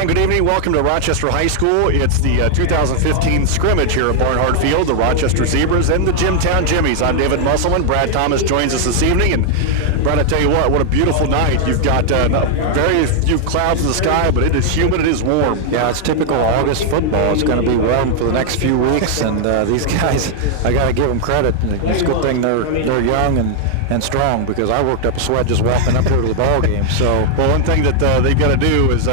And good evening. Welcome to Rochester High School. It's the 2015 scrimmage here at Barnhart Field, the Rochester Zebras and the Jimtown Jimmies. I'm David Musselman. Brad Thomas joins us this evening. And Brad, I tell you what a beautiful night. You've got very few clouds in the sky, but it is humid, it is warm. Yeah, it's typical August football. It's going to be warm for the next few weeks, and these guys, I got to give them credit. It's a good thing they're young and strong, because I worked up a sweat just walking up here to the ball game. So, well, one thing that they've got to do is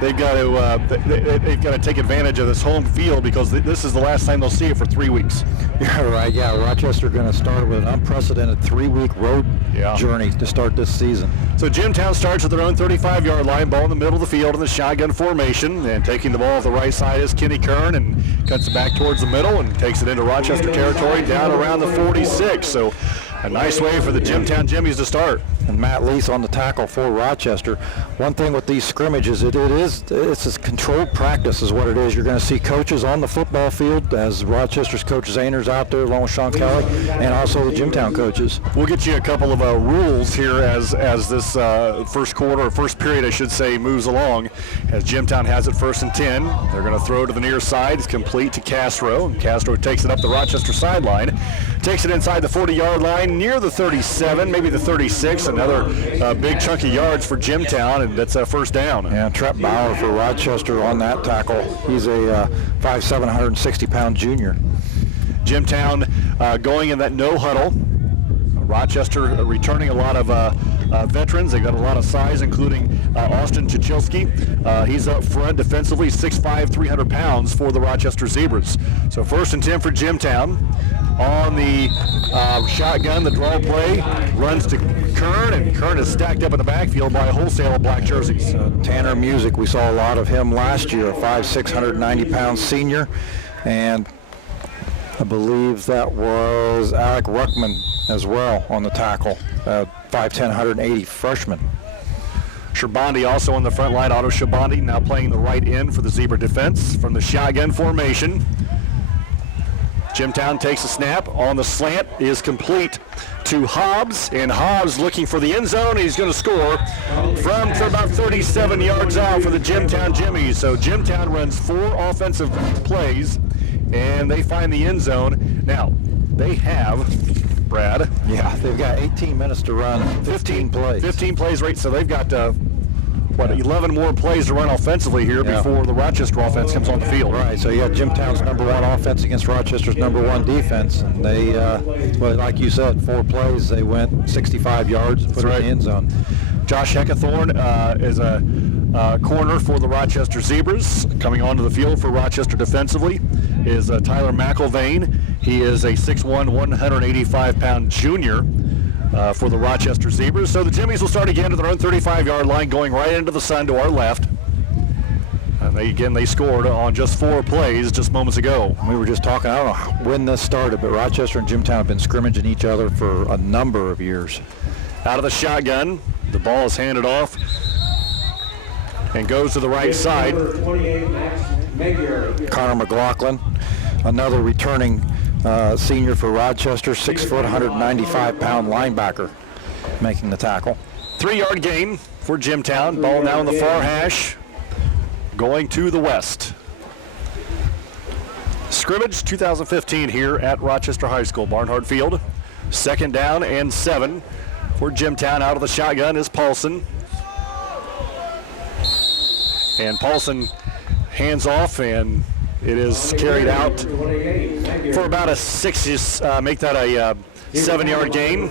they've got to take advantage of this home field, because this is the last time they'll see it for 3 weeks. Yeah, right. Yeah, Rochester going to start with an unprecedented 3-week road journey to start this season. So Jimtown starts at their own 35-yard line, ball in the middle of the field in the shotgun formation, and taking the ball off the right side is Kenny Kern, and cuts it back towards the middle and takes it into Rochester territory down around the 46. So a nice way for the Jimtown Jimmies to start. And Matt Lease on the tackle for Rochester. One thing with these scrimmages, it's a controlled practice is what it is. You're going to see coaches on the football field, as Rochester's Coach Zahner's out there along with Sean Kelly, and also the Jimtown coaches. We'll get you a couple of rules here as this first quarter, or first period I should say, moves along. As Jimtown has it 1st and 10, they're going to throw to the near side. It's complete to Castro, and Castro takes it up the Rochester sideline, takes it inside the 40-yard line, near the 37, maybe the 36. Another big chunk of yards for Jimtown, and that's a first down. Yeah, Trep Bauer for Rochester on that tackle. He's a 5'7", 160-pound junior. Jimtown going in that no huddle. Rochester returning a lot of veterans. They got a lot of size, including Austin Chachilski. He's up front defensively, 6'5", 300 pounds for the Rochester Zebras. So 1st and 10 for Jimtown. On the shotgun, the draw play runs to Kern, and Kern is stacked up in the backfield by a wholesale of black jerseys. Tanner Music, we saw a lot of him last year, a 5'6", 190-pound senior, and I believe that was Alec Ruckman as well on the tackle, 5'10", 180 freshman. Shabandi also on the front line. Otto Shabandi now playing the right end for the Zebra defense from the shotgun formation. Jimtown takes a snap. On the slant is complete to Hobbs, and Hobbs looking for the end zone. He's going to score from about 37 yards out for the Jimtown Jimmies. So Jimtown runs 4 offensive plays, and they find the end zone. Now, they have, Brad. Yeah, they've got 18 minutes to run, 15 plays. 15 plays, right? So they've got 11 more plays to run offensively here before the Rochester offense comes on the field. Right, so you got Jimtown's #1 offense against Rochester's #1 defense, and they, well, like you said, 4 plays, they went 65 yards and put it in the end zone. Josh Heckathorn is a corner for the Rochester Zebras. Coming onto the field for Rochester defensively is Tyler McIlvain. He is a 6'1", 185-pound junior. For the Rochester Zebras. So the Jimmies will start again to their own 35-yard line, going right into the sun to our left. And they scored on just 4 plays just moments ago. We were just talking, I don't know when this started, but Rochester and Jimtown have been scrimmaging each other for a number of years. Out of the shotgun, the ball is handed off and goes to the right side. Connor McLaughlin, another returning senior for Rochester, 6', 195-pound linebacker, making the tackle. 3-yard gain for Jimtown. Ball now in the far hash, going to the west. Scrimmage 2015 here at Rochester High School, Barnhart Field. 2nd down and 7 for Jimtown. Out of the shotgun is Paulson. And Paulson hands off, and it is carried out for about a 6, make that a 7-yard gain.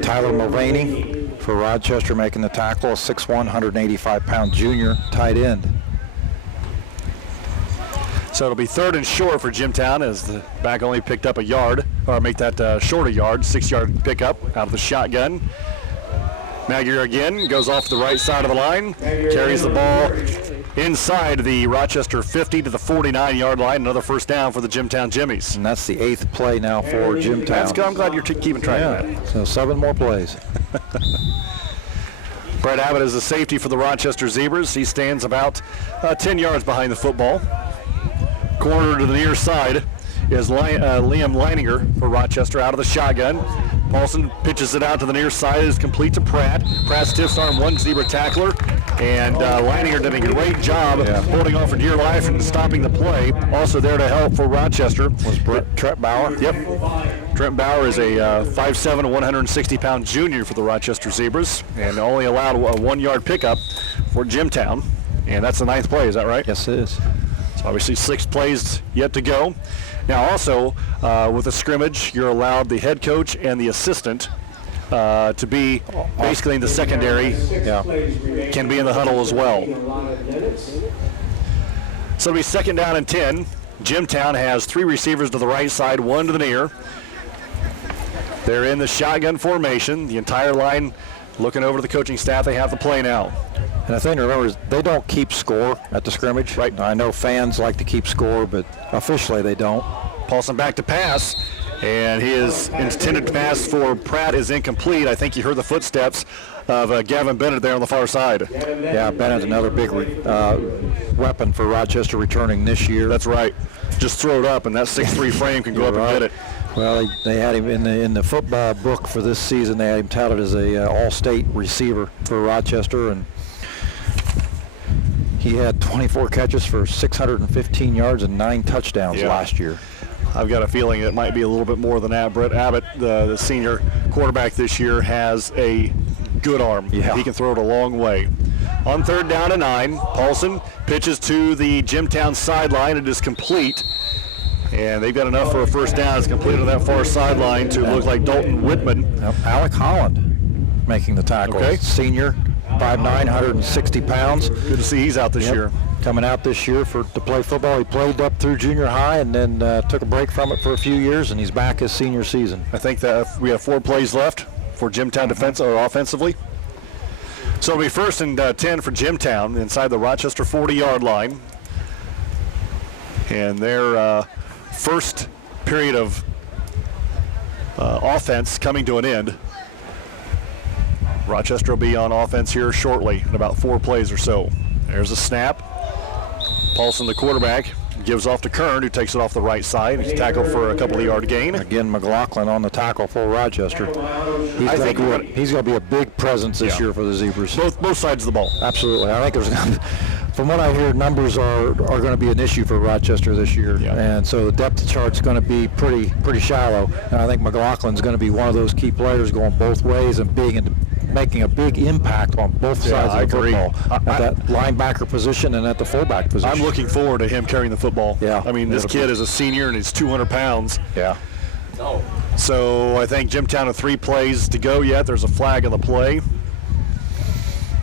Tyler Mulvaney for Rochester making the tackle, a 6'1", 185-pound junior tight end. So it'll be 3rd and short for Jimtown, as the back only picked up a yard, or make that short a yard, 6-yard pickup out of the shotgun. Magyar again goes off the right side of the line, carries the ball inside the Rochester 50 to the 49-yard line. Another first down for the Jimtown Jimmies. And that's the 8th play now for Jimtown. That's good. I'm glad you're keeping track of that. So 7 more plays. Brett Abbott is the safety for the Rochester Zebras. He stands about 10 yards behind the football. Corner to the near side is Liam Leininger for Rochester out of the shotgun. Paulson pitches it out to the near side. It is complete to Pratt. Pratt stiffs arm one Zebra tackler And Leininger did a great job of holding on for dear life and stopping the play. Also there to help for Rochester Was Trent Bauer. Yep. Trent Bauer is a 5'7", 160-pound junior for the Rochester Zebras, and only allowed a 1-yard pickup for Jimtown. And that's the 9th play, is that right? Yes, it is. So obviously 6 plays yet to go. Now also, with a scrimmage, you're allowed the head coach and the assistant to be basically in the secondary, can be in the huddle as well. So it'll be 2nd down and 10. Jimtown has 3 receivers to the right side, 1 to the near. They're in the shotgun formation. The entire line looking over to the coaching staff. They have the play now. And the thing to remember is they don't keep score at the scrimmage. Right. I know fans like to keep score, but officially they don't. Paulson back to pass, and his intended pass for Pratt is incomplete. I think you heard the footsteps of Gavin Bennett there on the far side. Yeah, Bennett's another big weapon for Rochester returning this year. That's right. Just throw it up, and that 6'3" frame can go up and get it. Well, they had him in the football book for this season. They had him touted as a all-state receiver for Rochester, and he had 24 catches for 615 yards and 9 touchdowns last year. I've got a feeling it might be a little bit more than that. Brett Abbott, the senior quarterback this year, has a good arm. Yeah. He can throw it a long way. On 3rd down and 9, Paulson pitches to the Jimtown sideline. It is complete. And they've got enough for a 1st down. It's completed on that far sideline to look like Dalton Whitman. Alec Holland making the tackle. Okay. Senior, 5'9", 160 pounds. Good to see he's out this year. Coming out this year to play football. He played up through junior high and then took a break from it for a few years, and he's back his senior season. I think that we have 4 plays left for Jimtown offensively. So it'll be 1st and 10 for Jimtown inside the Rochester 40-yard line. And their first period of offense coming to an end. Rochester will be on offense here shortly in about 4 plays or so. There's a snap. Paulson, the quarterback, gives off to Kern, who takes it off the right side. He's tackled for a couple of yard gain. Again, McLaughlin on the tackle for Rochester. He's going to be a big presence this year for the Zebras. Both sides of the ball. Absolutely. I think from what I hear, numbers are going to be an issue for Rochester this year, and so the depth chart's going to be pretty shallow. And I think McLaughlin's going to be one of those key players going both ways and making a big impact on both sides of the football, at that linebacker position and at the fullback position. I'm looking forward to him carrying the football. Yeah. I mean, this kid is a senior and he's 200 pounds. Yeah. So I think Jimtown with 3 plays to go yet. There's a flag on the play.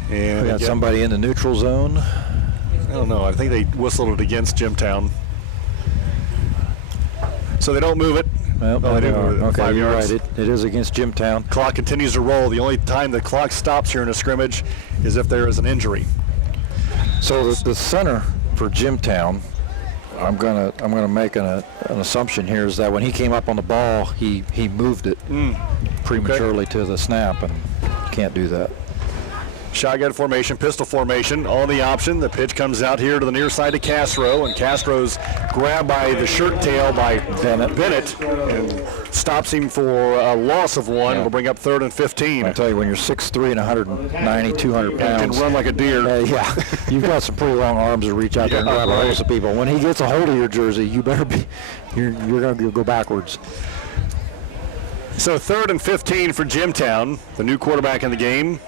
And we got somebody in the neutral zone. I don't know. I think they whistled it against Jimtown. So they don't move it. Well, they didn't move it. okay, 5 you're yards. right. It is against Jimtown. Clock continues to roll. The only time the clock stops here in a scrimmage is if there is an injury. So the center for Jimtown, I'm gonna make an assumption here, is that when he came up on the ball, he moved it prematurely to the snap, and can't do that. Shotgun formation, pistol formation on the option. The pitch comes out here to the near side of Castro, and Castro's grabbed by the shirt tail by Bennett and stops him for a loss of 1. It'll bring up 3rd and 15. I tell you, when you're 6'3" and 190, 200 pounds. And can run like a deer. You've got some pretty long arms to reach out there and grab a hold of people. When he gets a hold of your jersey, you better be, you're going to go backwards. So 3rd and 15 for Jimtown, the new quarterback in the game,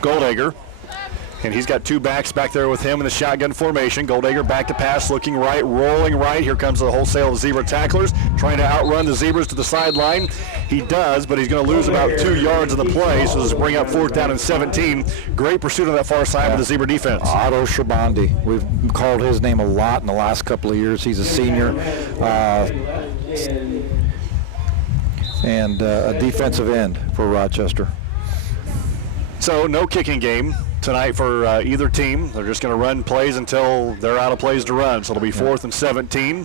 Goldegger. And he's got 2 backs back there with him in the shotgun formation. Goldegger back to pass, looking right, rolling right. Here comes the wholesale of Zebra tacklers, trying to outrun the Zebras to the sideline. He does, but he's going to lose about 2 yards in the play, so this will bring up 4th down and 17. Great pursuit on that far side of the Zebra defense. Otto Shabandi. We've called his name a lot in the last couple of years. He's a senior. And a defensive end for Rochester. So no kicking game tonight for either team. They're just going to run plays until they're out of plays to run. So it'll be 4th and 17.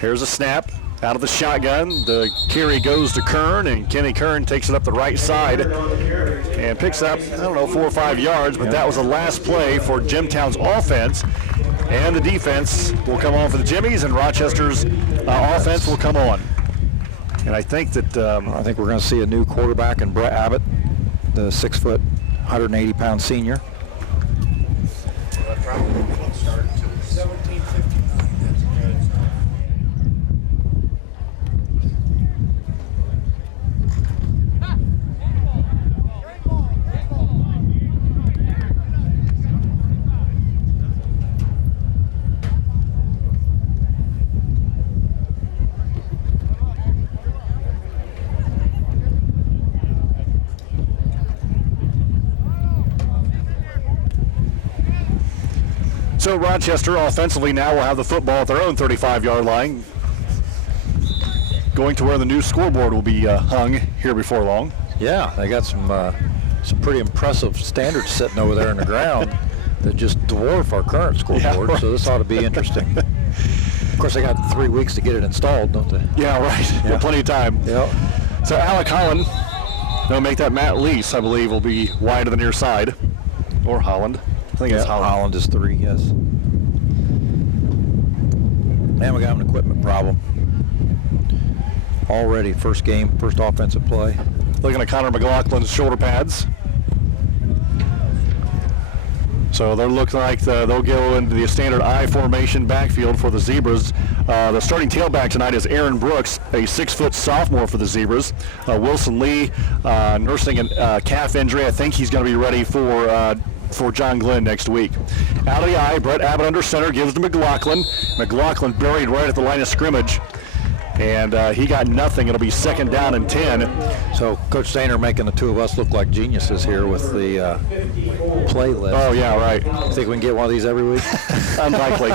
Here's a snap out of the shotgun. The carry goes to Kern, and Kenny Kern takes it up the right side and picks up, 4 or 5 yards, but that was the last play for Jimtown's offense. And the defense will come on for the Jimmies, and Rochester's offense will come on. And I think that I think we're going to see a new quarterback in Brett Abbott, the 6', 180-pound senior. So Rochester offensively now will have the football at their own 35-yard line, going to where the new scoreboard will be hung here before long. Yeah, they got some pretty impressive standards sitting over there in the ground that just dwarf our current scoreboard. Yeah, right. So this ought to be interesting. Of course, they got 3 weeks to get it installed, don't they? Yeah, right. Yeah. Plenty of time. Yeah. So Alec Holland, they'll make that Matt Lease, I believe, will be wide to the near side, or Holland. I think it's Holland. Holland is 3, yes. And we got an equipment problem. Already, first game, first offensive play. Looking at Connor McLaughlin's shoulder pads. So they're looking like they'll go into the standard I formation backfield for the Zebras. The starting tailback tonight is Aaron Brooks, a 6-foot sophomore for the Zebras. Wilson Lee nursing a calf injury. I think he's going to be ready for John Glenn next week. Out of the I, Brett Abbott under center, gives to McLaughlin. McLaughlin buried right at the line of scrimmage, and he got nothing. It'll be 2nd down and 10. So Coach Stainer making the two of us look like geniuses here with the playlist. Oh, yeah, right. Think we can get one of these every week? Unlikely.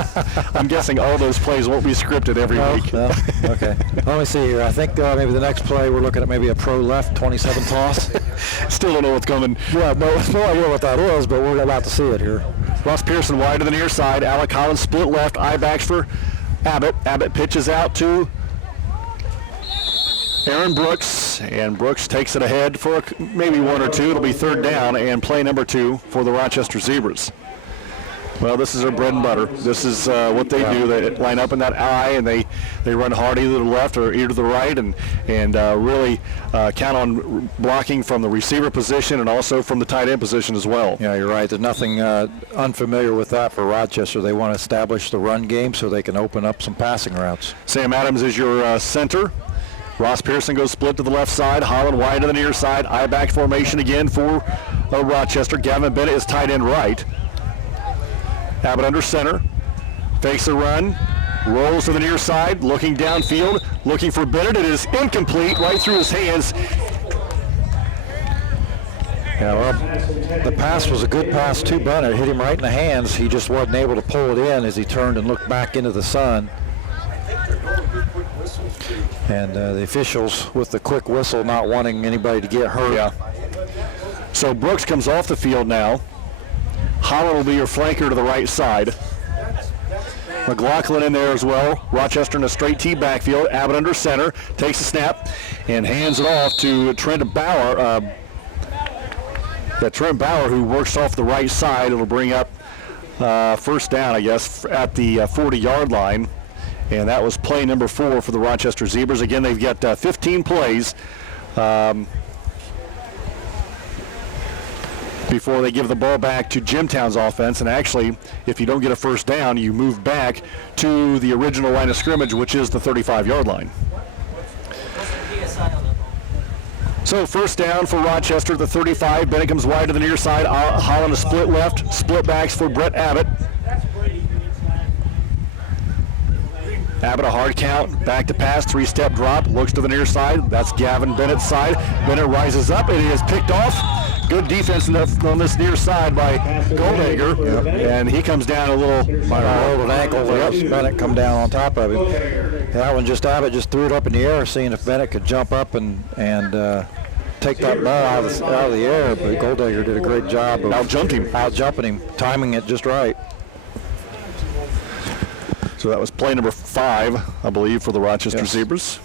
I'm guessing all those plays won't be scripted every week. No? Okay. Let me see here. I think maybe the next play we're looking at maybe a pro left 27 toss. Still don't know what's coming. Yeah, no idea what that is, but we're about to see it here. Ross Pearson wide to the near side. Alec Collins split left. I backs for Abbott. Abbott pitches out to Aaron Brooks, and Brooks takes it ahead for maybe 1 or 2. It'll be 3rd down and play number 2 for the Rochester Zebras. Well, this is their bread and butter. This is what they do. They line up in that I, and they run hard either to the left or either to the right, and really count on blocking from the receiver position and also from the tight end position as well. Yeah, you're right. There's nothing unfamiliar with that for Rochester. They want to establish the run game so they can open up some passing routes. Sam Adams is your center. Ross Pearson goes split to the left side. Holland wide to the near side. I-back formation again for Rochester. Gavin Bennett is tight end right. Abbott under center. Fakes a run. Rolls to the near side. Looking downfield. Looking for Bennett. It is incomplete. Right through his hands. Yeah, well, the pass was a good pass to Bennett. It hit him right in the hands. He just wasn't able to pull it in as he turned and looked back into the sun. And the officials with the quick whistle not wanting anybody to get hurt. Yeah. So Brooks comes off the field now. Holland will be your flanker to the right side. McLaughlin in there as well. Rochester in a straight T backfield. Abbott under center. Takes the snap and hands it off to Trent Bauer. Trent Bauer, who works off the right side. It'll bring up 1st down, I guess, at the 40-yard line. And that was play number 4 for the Rochester Zebras. Again, they've got 15 plays before they give the ball back to Jimtown's offense. And actually, if you don't get a 1st down, you move back to the original line of scrimmage, which is the 35-yard line. So 1st down for Rochester, the 35. Bennett comes wide to the near side. Holland a split left. Split backs for Brett Abbott. Abbott a hard count, back to pass, 3-step drop, looks to the near side. That's Gavin Bennett's side. Bennett rises up, and he is picked off. Good defense on this near side by Goldegger, and he comes down a little by an ankle. Bennett come down on top of him. That one Abbott just threw it up in the air, seeing if Bennett could jump up and take that ball out of the air. But Goldegger did a great job of out-jumping him, timing it just right. So that was play number 5, I believe, for the Rochester Zebras.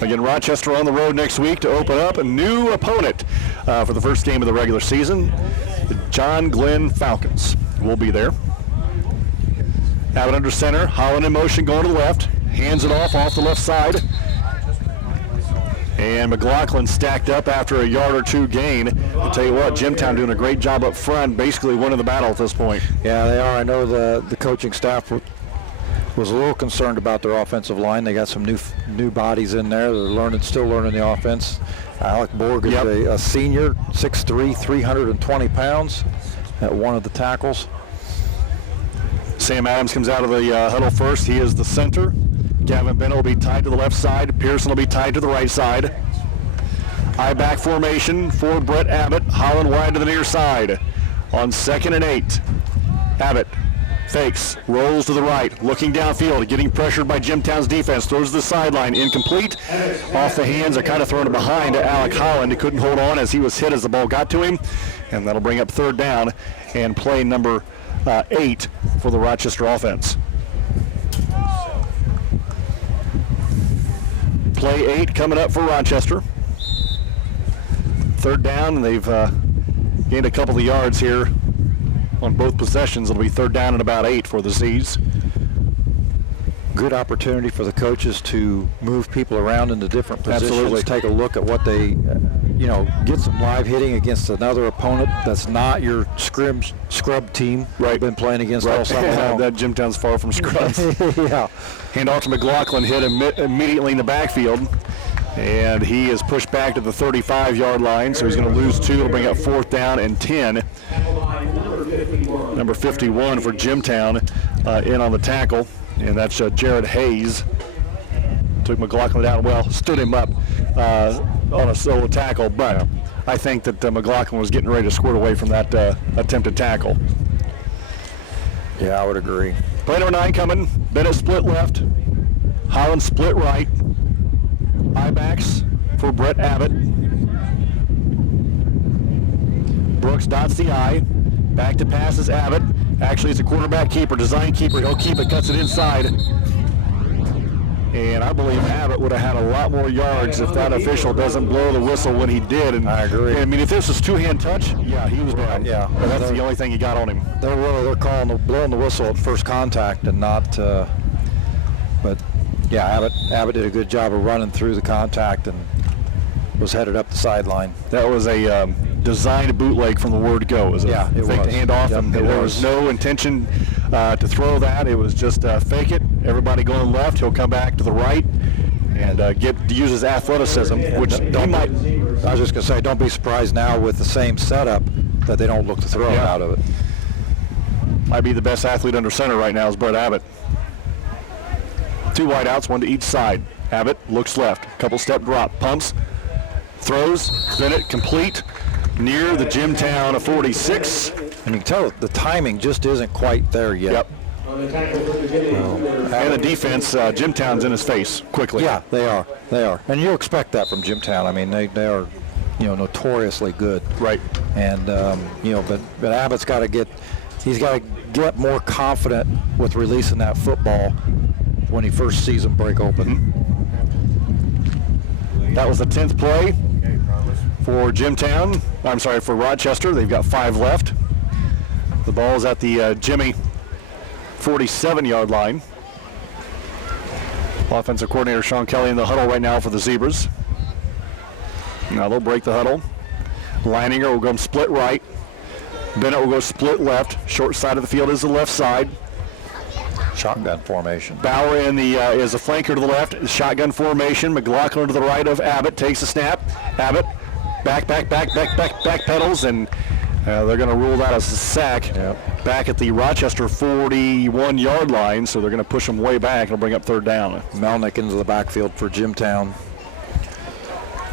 Again, Rochester on the road next week to open up a new opponent for the first game of the regular season. The John Glenn Falcons will be there. Abbott under center. Holland in motion going to the left. Hands it off the left side. And McLaughlin stacked up after a yard or two gain. I'll tell you what, Jimtown doing a great job up front, basically winning the battle at this point. Yeah, they are. I know the coaching staff was a little concerned about their offensive line. They got some new bodies in there. They're still learning the offense. Alec Borg is a senior, 6'3", 320 pounds at one of the tackles. Sam Adams comes out of the huddle first. He is the center. Gavin Bennett will be tied to the left side. Pearson will be tied to the right side. I-back formation for Brett Abbott. Holland wide to the near side. On 2nd and 8. Abbott fakes, rolls to the right, looking downfield, getting pressured by Jimtown's defense. Throws to the sideline, incomplete. Off the hands, they're kind of throwing it behind to Alec Holland. He couldn't hold on as he was hit as the ball got to him. And that'll bring up 3rd down and play number 8 for the Rochester offense. Play 8 coming up for Rochester. 3rd down, and they've gained a couple of yards here on both possessions. It'll be 3rd down and about 8 for the Z's. Good opportunity for the coaches to move people around into different positions. Absolutely. Take a look at what they, get some live hitting against another opponent that's not your scrub team. Right. You've been playing against all summer long. That Jimtown's far from scrubs. Yeah. Hand off to McLaughlin, hit immediately in the backfield. And he is pushed back to the 35-yard line, so he's going to lose 2. It'll bring up 4th down and 10. Number 51 for Jimtown in on the tackle, and that's Jared Hayes. Took McLaughlin down well, stood him up on a solo tackle, but I think that McLaughlin was getting ready to squirt away from that attempted tackle. Yeah, I would agree. Play number 9 coming. Bennett split left. Holland split right. I-backs for Brett Abbott. Brooks dots the I. Back to pass is Abbott. Actually, it's a quarterback keeper, design keeper. He'll keep it, cuts it inside. And I believe Abbott would have had a lot more yards if that official doesn't blow the whistle when he did. And I agree. I mean, if this was two-hand touch, yeah, he was down. Yeah, but that's the only thing he got on him. They're blowing the whistle at first contact and not. But yeah, Abbott did a good job of running through the contact and was headed up the sideline. That was a designed bootleg from the word go. It was a fake was. handoff, Yep, and there was no intention to throw that. It was just fake it. Everybody going left. He'll come back to the right and use his athleticism, which he might. I was just going to say, don't be surprised now with the same setup that they don't look to throw out of it. Might be the best athlete under center right now is Brett Abbott. 2 wideouts, 1 to each side. Abbott looks left. Couple step drop. Pumps. Throws. Bennett complete. Near the Jimtown 46. And you can tell the timing just isn't quite there yet. Yep. And the defense, Jimtown's in his face quickly. Yeah, they are. They are. And you expect that from Jimtown. I mean, they are, notoriously good. Right. And, but Abbott's got to get more confident with releasing that football when he first sees them break open. Mm-hmm. That was the 10th play for Jimtown. I'm sorry, for Rochester. They've got 5 left. The ball is at the Jimmy 47-yard line. Offensive coordinator Sean Kelly in the huddle right now for the Zebras. Now they'll break the huddle. Leininger will go split right. Bennett will go split left. Short side of the field is the left side. Shotgun formation. Bauer is a flanker to the left. Shotgun formation. McLaughlin to the right of Abbott. Takes a snap. Abbott back pedals, and they're going to rule that as a sack. Yep. Back at the Rochester 41-yard line, so they're going to push them way back. It'll bring up 3rd down. Melnick into the backfield for Jimtown,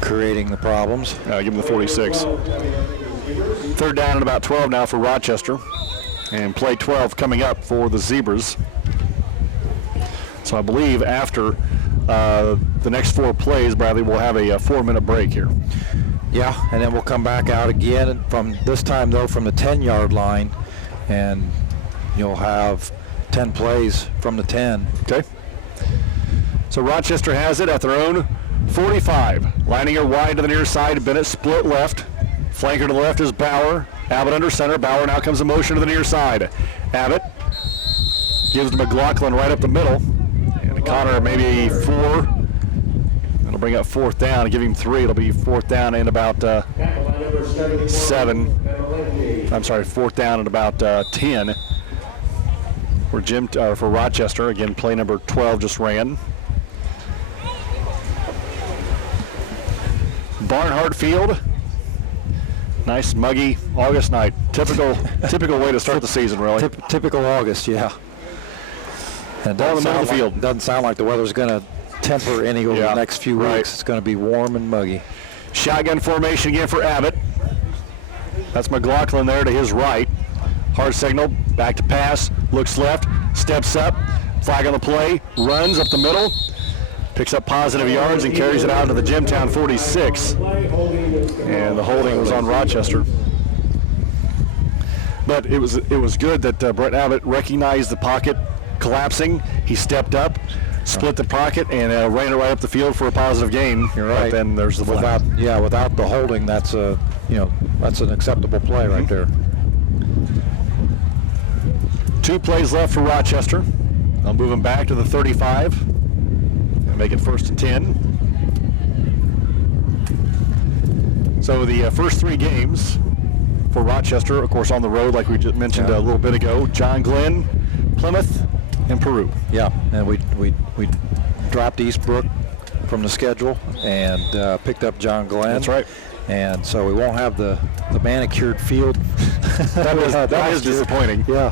creating the problems. Give him the 46. 3rd down and about 12 now for Rochester, and play 12 coming up for the Zebras. So I believe after the next 4 plays, Bradley, will have a 4-minute break here. Yeah, and then we'll come back out again from this time though from the 10-yard line, and you'll have 10 plays from the 10. Okay. So Rochester has it at their own 45. Leininger wide to the near side. Bennett split left. Flanker to the left is Bauer. Abbott under center. Bauer now comes in motion to the near side. Abbott gives to McLaughlin right up the middle. And Connor maybe 4. It'll bring up fourth down and give him 3. It'll be fourth down and about 7. I'm sorry, fourth down and about 10 for Rochester. Again, play number 12 just ran. Barnhart Field. Nice muggy August night. Typical way to start the season, really. Typical August, yeah. And Ball in the middle of the field. Doesn't sound like the weather's going to temper any over the next few weeks. It's going to be warm and muggy. Shotgun formation again for Abbott. That's McLaughlin there to his right. Hard signal, back to pass, looks left, steps up, flag on the play, runs up the middle, picks up positive yards and carries it out to the Jimtown 46. And the holding was on Rochester. But it was good that Brett Abbott recognized the pocket collapsing. He stepped up, split the pocket, and ran it right up the field for a positive gain. You're right. But then there's the flag. Without the holding, that's an acceptable play right there. 2 plays left for Rochester. They'll move him back to the 35 and make it 1st and 10. So the first 3 games for Rochester, of course, on the road, like we just mentioned a little bit ago. John Glenn, Plymouth, and Peru. Yeah, and we dropped Eastbrook from the schedule and picked up John Glenn. That's right. And so we won't have the manicured field. that is disappointing. Yeah.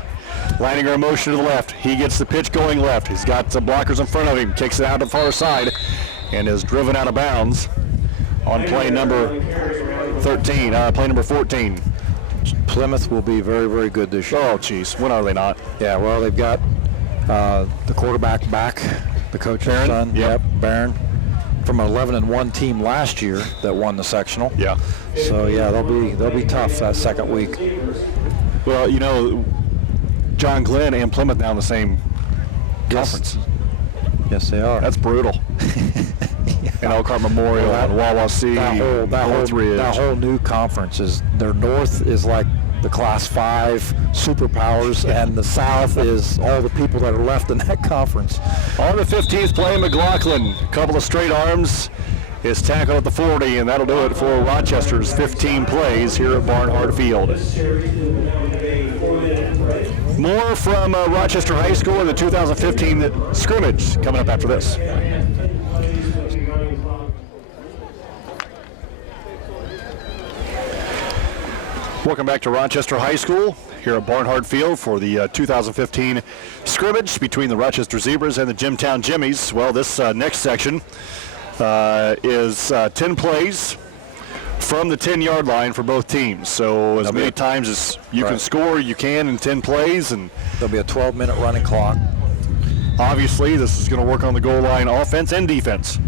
Leininger in motion to the left. He gets the pitch going left. He's got some blockers in front of him. Kicks it out to the far side and is driven out of bounds on play number 13. Play number 14. Plymouth will be very, very good this year. Oh, geez. When are they not? Yeah, well, they've got the quarterback back, the coach's son. Yep, Barron, from an 11-1 team last year that won the sectional. Yeah. So yeah, they'll be tough that second week. Well, John Glenn and Plymouth now in the same conference. Yes, they are. That's brutal. And Elkhart Memorial and Wawasee. That whole new conference is, their north is like the Class 5 superpowers, and the south is all the people that are left in that conference. On the 15th play, McLaughlin, a couple of straight arms, is tackled at the 40, and that'll do it for Rochester's 15 plays here at Barnhart Field. More from Rochester High School in the 2015 scrimmage coming up after this. Welcome back to Rochester High School here at Barnhart Field for the 2015 scrimmage between the Rochester Zebras and the Jimtown Jimmies. Well, this next section is 10 plays from the 10-yard line for both teams. So as many times as you can score, you can in 10 plays. And there'll be a 12-minute running clock. Obviously, this is going to work on the goal line offense and defense.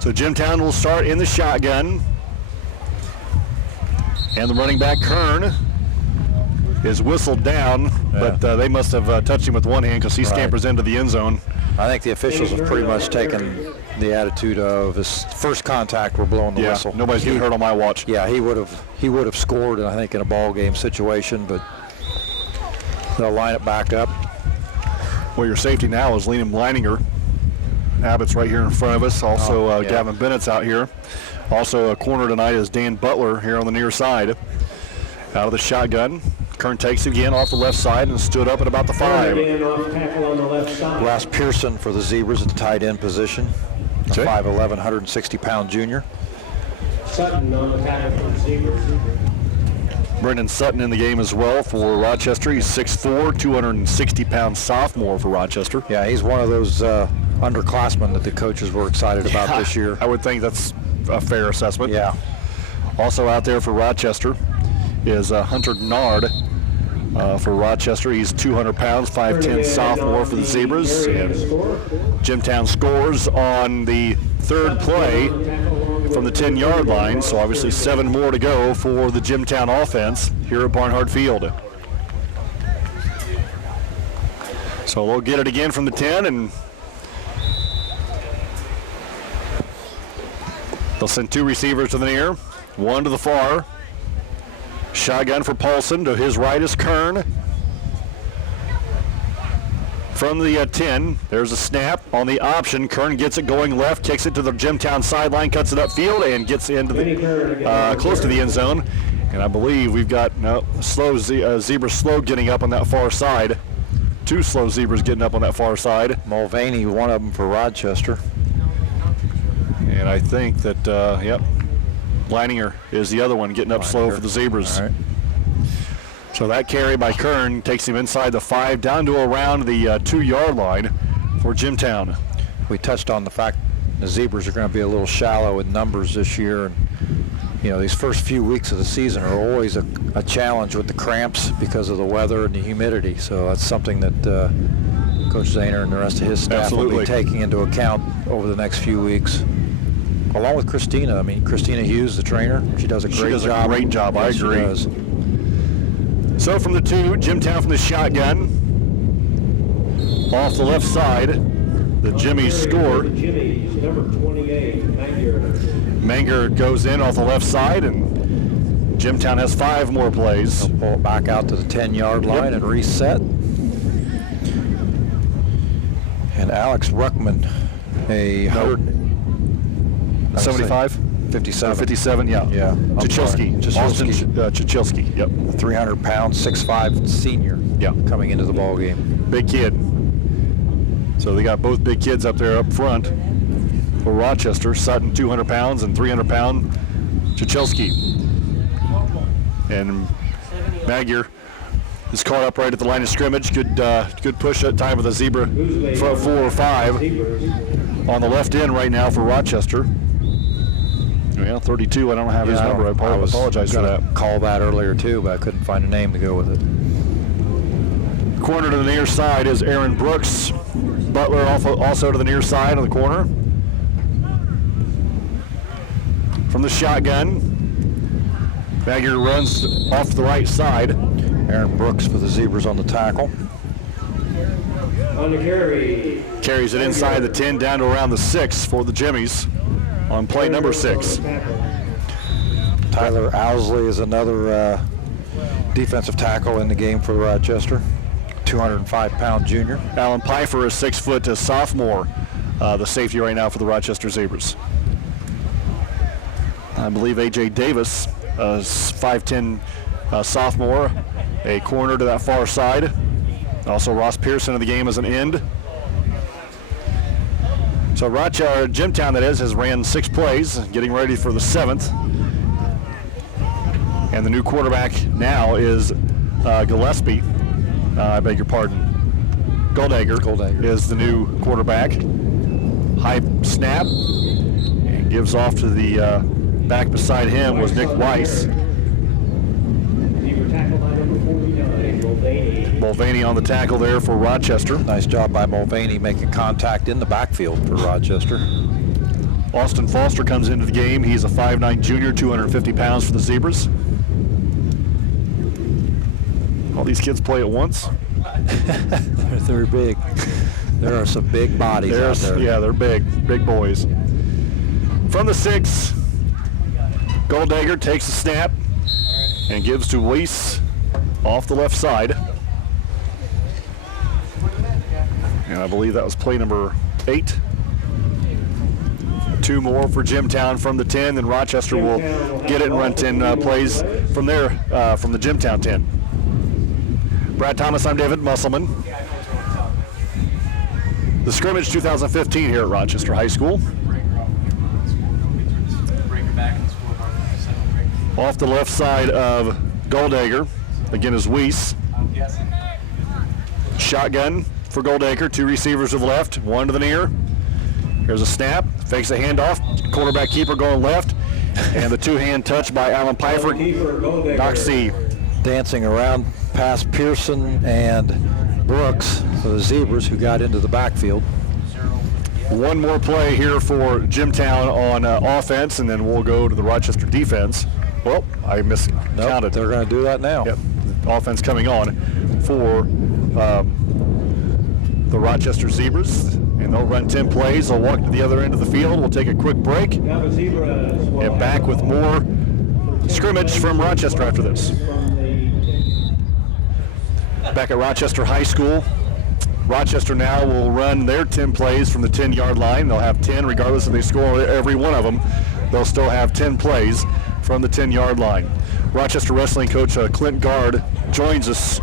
So Jimtown will start in the shotgun. And the running back, Kern, is whistled down, but they must have touched him with one hand because he scampers into the end zone. I think the officials have pretty much taken the attitude of his first contact, we're blowing the whistle. Nobody's getting hurt on my watch. Yeah, he would have scored, I think, in a ball game situation, but they'll line it back up. Well, your safety now is Liam Leininger. Abbott's right here in front of us. Also, Gavin Bennett's out here. Also, a corner tonight is Dan Butler here on the near side. Out of the shotgun. Kern takes it again off the left side and stood up at about the 5. Ross Pearson for the Zebras at the tight end position. A 5'11", 160-pound junior. Sutton on the tackle for the Zebras. Brendan Sutton in the game as well for Rochester. He's 6'4", 260-pound sophomore for Rochester. Yeah, he's one of those underclassmen that the coaches were excited about this year. I would think that's a fair assessment. Yeah. Also out there for Rochester is Hunter Nard for Rochester. He's 200 pounds, 5'10", sophomore for the Zebras. And Jimtown scores on the third play from the 10-yard line, so obviously 7 more to go for the Jimtown offense here at Barnhart Field. So they'll get it again from the 10, and they'll send 2 receivers to the near, 1 to the far. Shotgun for Paulson. To his right is Kern. From the 10, there's a snap on the option. Kern gets it going left, kicks it to the Jimtown sideline, cuts it upfield, and gets into the close to the end zone. And I believe we've got zebra slow getting up on that far side. 2 slow zebras getting up on that far side. Mulvaney, one of them for Rochester. And I think that, yep, Leininger is the other one getting up slow for the zebras. All right. So that carry by Kern takes him inside the 5, down to around the 2-yard line for Jimtown. We touched on the fact the zebras are going to be a little shallow in numbers this year. And, you know, these first few weeks of the season are always a challenge with the cramps because of the weather and the humidity. So that's something that Coach Zahner and the rest of his staff will be taking into account over the next few weeks. Along with Christina. I mean, Christina Hughes, the trainer, she does a great job. A great job, I agree. She does. So from the 2, Jimtown from the shotgun. Off the left side, the Jimmies score. Jimmy's number 28, Manger goes in off the left side, and Jimtown has 5 more plays. They'll pull it back out to the 10-yard line and reset. And Alex Ruckman, a 75? 57. 57, yeah. Yeah. Chichilski. Austin Chichilski, yep. 300-pound, 6'5" senior. Yeah. Coming into the ball game. Big kid. So they got both big kids up there up front for Rochester. Sutton, 200 pounds, and 300-pound Chichilski. And Magyar is caught up right at the line of scrimmage. Good push at time with a zebra front 4 or 5 on the left end right now for Rochester. Yeah, 32. I don't have his number. I apologize for that. Call that earlier too, but I couldn't find a name to go with it. Corner to the near side is Aaron Brooks. Butler also to the near side on the corner. From the shotgun, Magyar runs off to the right side. Aaron Brooks for the Zebras on the tackle. On the carry. Carries it inside the 10 down to around the 6 for the Jimmies on play number 6. Tyler Owsley is another defensive tackle in the game for Rochester. 205-pound junior. Alan Pfeiffer is 6-foot sophomore, the safety right now for the Rochester Zebras. I believe A.J. Davis, 5'10", sophomore, a corner to that far side. Also Ross Pearson in the game as an end. So Rochester, Jimtown that is, has ran 6 plays, getting ready for the 7th. And the new quarterback now is Gillespie. I beg your pardon. Goldegger is the new quarterback. High snap, and gives off to the back beside him was Nick Weiss. Mulvaney on the tackle there for Rochester. Nice job by Mulvaney making contact in the backfield for Rochester. Austin Foster comes into the game. He's a 5'9" junior, 250 pounds for the Zebras. All these kids play at once. They're big. There are some big bodies out there. Yeah, they're big boys. From the 6, Goldegger takes the snap and gives to Weiss off the left side. And I believe that was play number 8. 2 more for Jimtown from the 10, then Rochester will get it and run 10 plays from there, from the Jimtown 10. Brad Thomas, I'm David Musselman. The Scrimmage 2015 here at Rochester High School. Off the left side of Goldegger, again is Weiss. Shotgun for Goldegger, 2 receivers to the left, 1 to the near. Here's a snap, fakes a handoff, quarterback keeper going left, and the 2-hand touch by Alan Pfeiffer knocks the dancing around past Pearson and Brooks for the Zebras, who got into the backfield. 1 more play here for Jimtown on offense, and then we'll go to the Rochester defense. Well, I miscounted. Nope, they're going to do that now. Yep, the offense coming on for the Rochester Zebras, and they'll run 10 plays. They'll walk to the other end of the field. We'll take a quick break and back with more scrimmage from Rochester after this. Back at Rochester High School, Rochester now will run their 10 plays from the 10-yard line. They'll have 10 regardless if they score every one of them. They'll still have 10 plays from the 10-yard line. Rochester wrestling coach Clint Guard joins us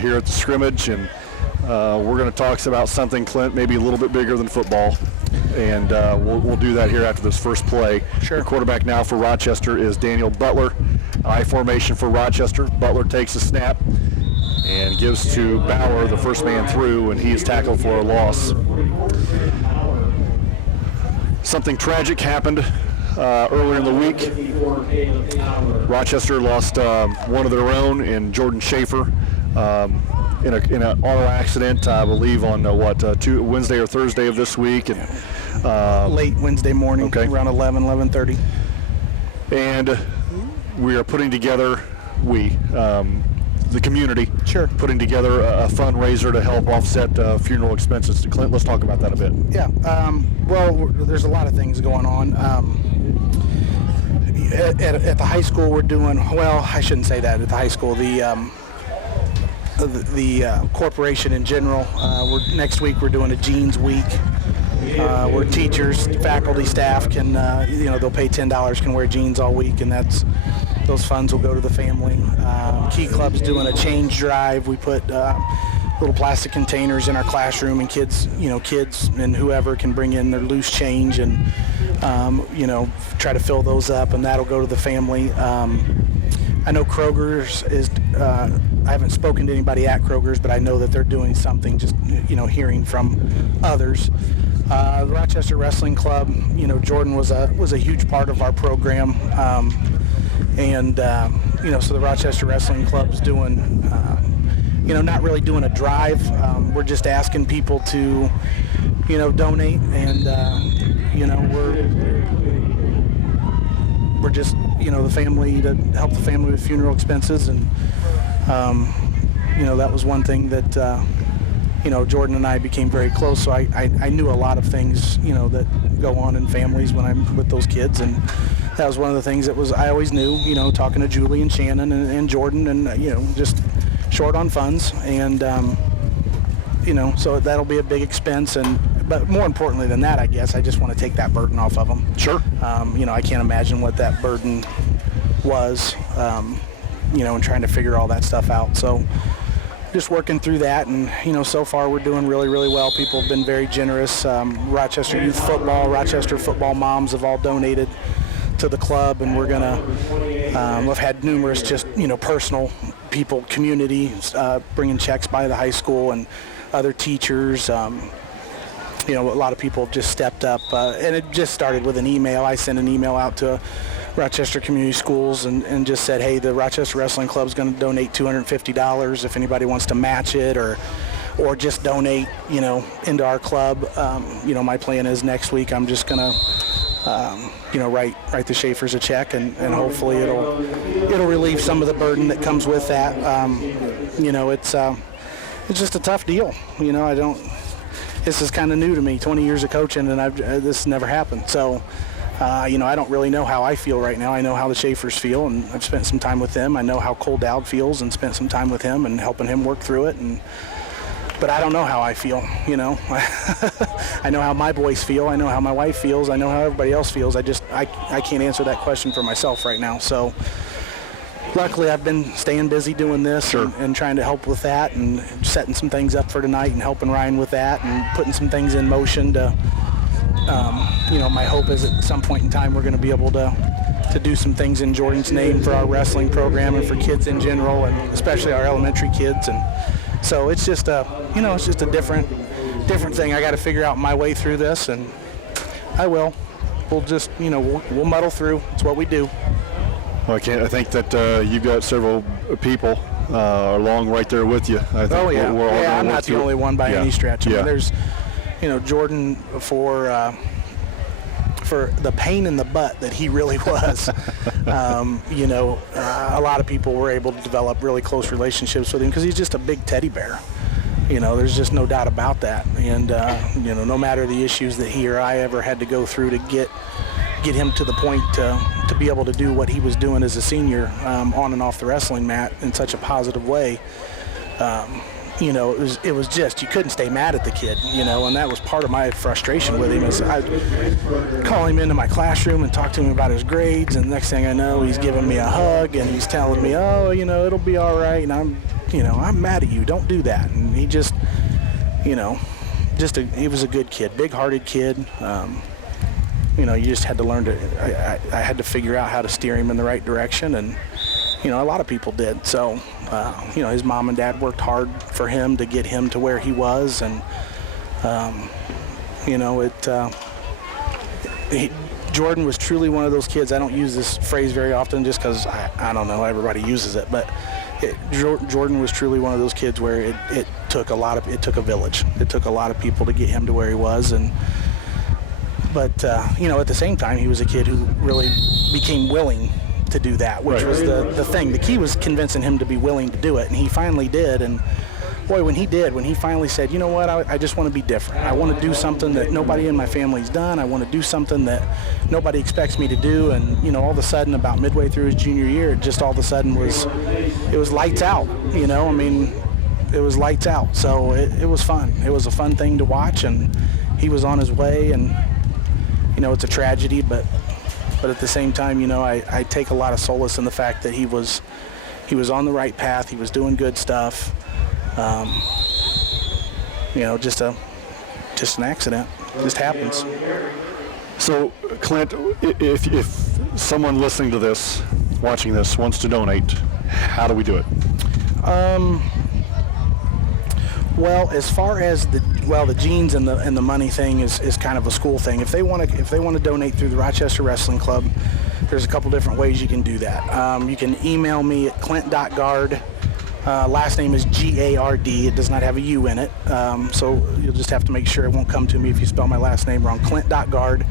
here at the scrimmage, and we're going to talk about something, Clint, maybe a little bit bigger than football, and we'll do that here after this first play. Sure. The quarterback now for Rochester is Daniel Butler. I formation for Rochester. Butler takes a snap and gives to Bauer, the first man through, and he's tackled for a loss. Something tragic happened earlier in the week. Rochester lost one of their own in Jordan Schaefer in an auto accident, I believe, on Wednesday or Thursday of this week. And Late Wednesday morning, okay, around 11:30. And we are putting together, the community, Sure, putting together a fundraiser to help offset funeral expenses. Clint, let's talk about that a bit. Yeah. Well, there's a lot of things going on. At the high school, we're doing, well, I shouldn't say that. At the high school, the corporation in general, next week we're doing a Jeans Week, where teachers, faculty, staff can, they'll pay $10, can wear jeans all week, and those funds will go to the family. Key Club's doing a change drive. We put little plastic containers in our classroom, and kids and whoever can bring in their loose change and try to fill those up, and that'll go to the family. I know Kroger's is, I haven't spoken to anybody at Kroger's, but I know that they're doing something, just, hearing from others. The Rochester Wrestling Club, Jordan was a huge part of our program. So the Rochester Wrestling Club's doing, not really doing a drive. We're just asking people to, donate, and, we're just, the family, to help the family with funeral expenses. And, that was one thing that, Jordan and I became very close. So I knew a lot of things, that go on in families when I'm with those kids. And that was one of the things that I always knew, talking to Julie and Shannon and Jordan, and, just short on funds. And, so that'll be a big expense. But more importantly than that, I guess, I just want to take that burden off of them. Sure. I can't imagine what that burden was, and trying to figure all that stuff out. So just working through that, and, so far we're doing really, really well. People have been very generous. Rochester Youth Football, Rochester Football Moms have all donated to the club, and we're gonna, we've had numerous just, personal people, community, bringing checks by the high school, and other teachers. A lot of people have just stepped up, and it just started with an email. I sent an email out to Rochester Community Schools and just said, hey, the Rochester Wrestling Club is going to donate $250 if anybody wants to match it, or just donate, into our club. My plan is next week I'm just going to, write the Schaefers a check, and hopefully it'll relieve some of the burden that comes with that. It's just a tough deal. This is kind of new to me, 20 years of coaching, and this never happened. So, I don't really know how I feel right now. I know how the Schaefers feel, and I've spent some time with them. I know how Cole Dowd feels, and spent some time with him and helping him work through it. But I don't know how I feel, I know how my boys feel. I know how my wife feels. I know how everybody else feels. I can't answer that question for myself right now. So luckily I've been staying busy doing this. Sure. and trying to help with that, and setting some things up for tonight, and helping Ryan with that, and putting some things in motion to, my hope is at some point in time we're going to be able to do some things in Jordan's name for our wrestling program and for kids in general, and especially our elementary kids. And so it's just a different thing. I got to figure out my way through this, and I will. We'll just, we'll muddle through. It's what we do. Well, I think that you've got several people along right there with you. I think we're all I'm not the only one by any stretch. I mean, there's, Jordan for the pain in the butt that he really was. A lot of people were able to develop really close relationships with him because he's just a big teddy bear. There's just no doubt about that. And, no matter the issues that he or I ever had to go through to get him to the point to be able to do what he was doing as a senior on and off the wrestling mat in such a positive way, you know, it was just, you couldn't stay mad at the kid, you know, and that was part of my frustration with him. Is I'd call him into my classroom and talk to him about his grades, and the next thing I know, he's giving me a hug and he's telling me, oh, you know, it'll be all right, and I'm mad at you, don't do that. And he just, you know, he was a good kid, big-hearted kid. You know, you just had to learn to, I had to figure out how to steer him in the right direction, and, you know, a lot of people did. So, you know, his mom and dad worked hard for him to get him to where he was, and, you know, Jordan was truly one of those kids. I don't use this phrase very often just because, I don't know, everybody uses it, but Jordan was truly one of those kids where it took a village. It took a lot of people to get him to where he was, but you know, at the same time, he was a kid who really became willing to do that, which was the thing. The key was convincing him to be willing to do it, and he finally did. And boy, when he finally said, you know what, I just want to be different. I want to do something that nobody in my family's done. I want to do something that nobody expects me to do. And, you know, all of a sudden, about midway through his junior year, it just all of a sudden was lights out, you know. I mean, it was lights out. So it was fun. It was a fun thing to watch, and he was on his way. And, you know, it's a tragedy, but at the same time, you know, I take a lot of solace in the fact that he was on the right path. He was doing good stuff. You know, just an accident. Just happens. So, Clint, if someone listening to this, watching this, wants to donate, how do we do it? Well, as far as the jeans and the money thing is kind of a school thing. If they want to donate through the Rochester Wrestling Club, there's a couple different ways you can do that. You can email me at clint.guard. Last name is G-A-R-D. It does not have a U in it, so you'll just have to make sure it won't come to me if you spell my last name wrong. Clint.guard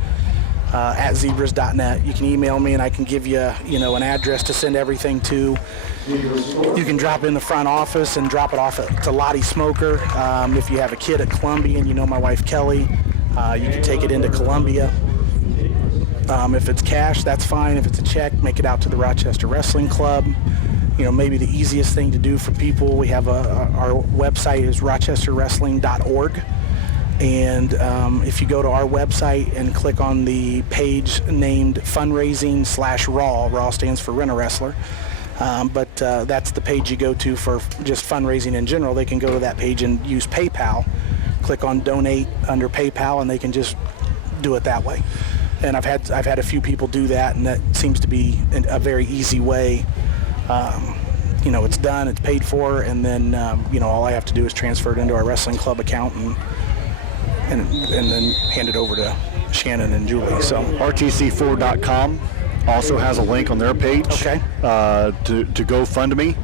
at zebras.net. You can email me, and I can give you, you know, an address to send everything to. You can drop it in the front office and drop it off to Lottie Smoker. If you have a kid at Columbia, and you know my wife Kelly, you can take it into Columbia. If it's cash, that's fine. If it's a check, make it out to the Rochester Wrestling Club. You know, maybe the easiest thing to do for people, we have our website is rochesterwrestling.org. And if you go to our website and click on the page named fundraising/Raw, Raw stands for Rent a Wrestler, but that's the page you go to for just fundraising in general. They can go to that page and use PayPal, click on donate under PayPal, and they can just do it that way. And I've had a few people do that, and that seems to be a very easy way. You know, it's done, it's paid for, and then you know, all I have to do is transfer it into our wrestling club account and then hand it over to Shannon and Julie. So RTC4.com also has a link on their page, okay, to GoFundMe.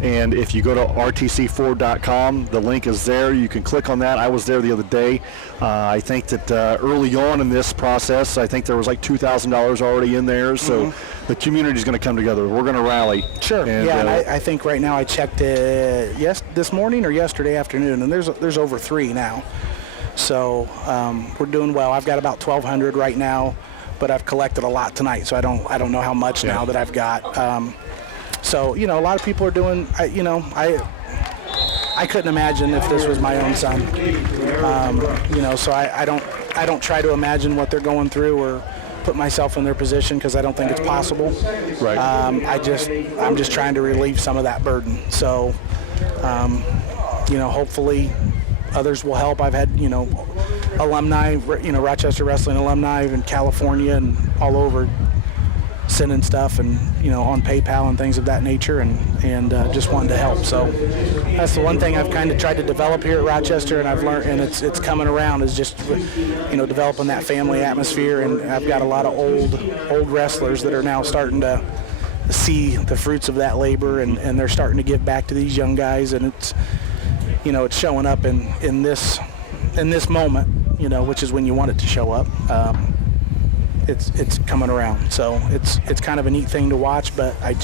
And if you go to RTC4.com, the link is there. You can click on that. I was there the other day. I think that early on in this process, I think there was like $2,000 already in there. So the community is going to come together. We're going to rally. Sure. And, and I think right now I checked this morning or yesterday afternoon, and there's over 3 now. So we're doing well. I've got about 1,200 right now, but I've collected a lot tonight, so I don't know how much now that I've got. So, you know, a lot of people are doing, you know, I couldn't imagine if this was my own son. You know, so I don't try to imagine what they're going through or put myself in their position, because I don't think it's possible. Right. I'm just trying to relieve some of that burden. So, you know, hopefully others will help. I've had, you know, alumni, you know, Rochester Wrestling alumni in California and all over sending stuff, and, you know, on PayPal and things of that nature, and just wanting to help. So that's the one thing I've kind of tried to develop here at Rochester, and I've learned, and it's coming around, is just, you know, developing that family atmosphere. And I've got a lot of old wrestlers that are now starting to see the fruits of that labor, and they're starting to give back to these young guys, and it's, you know, it's showing up in this moment, you know, which is when you want it to show up. It's coming around, so it's kind of a neat thing to watch. But I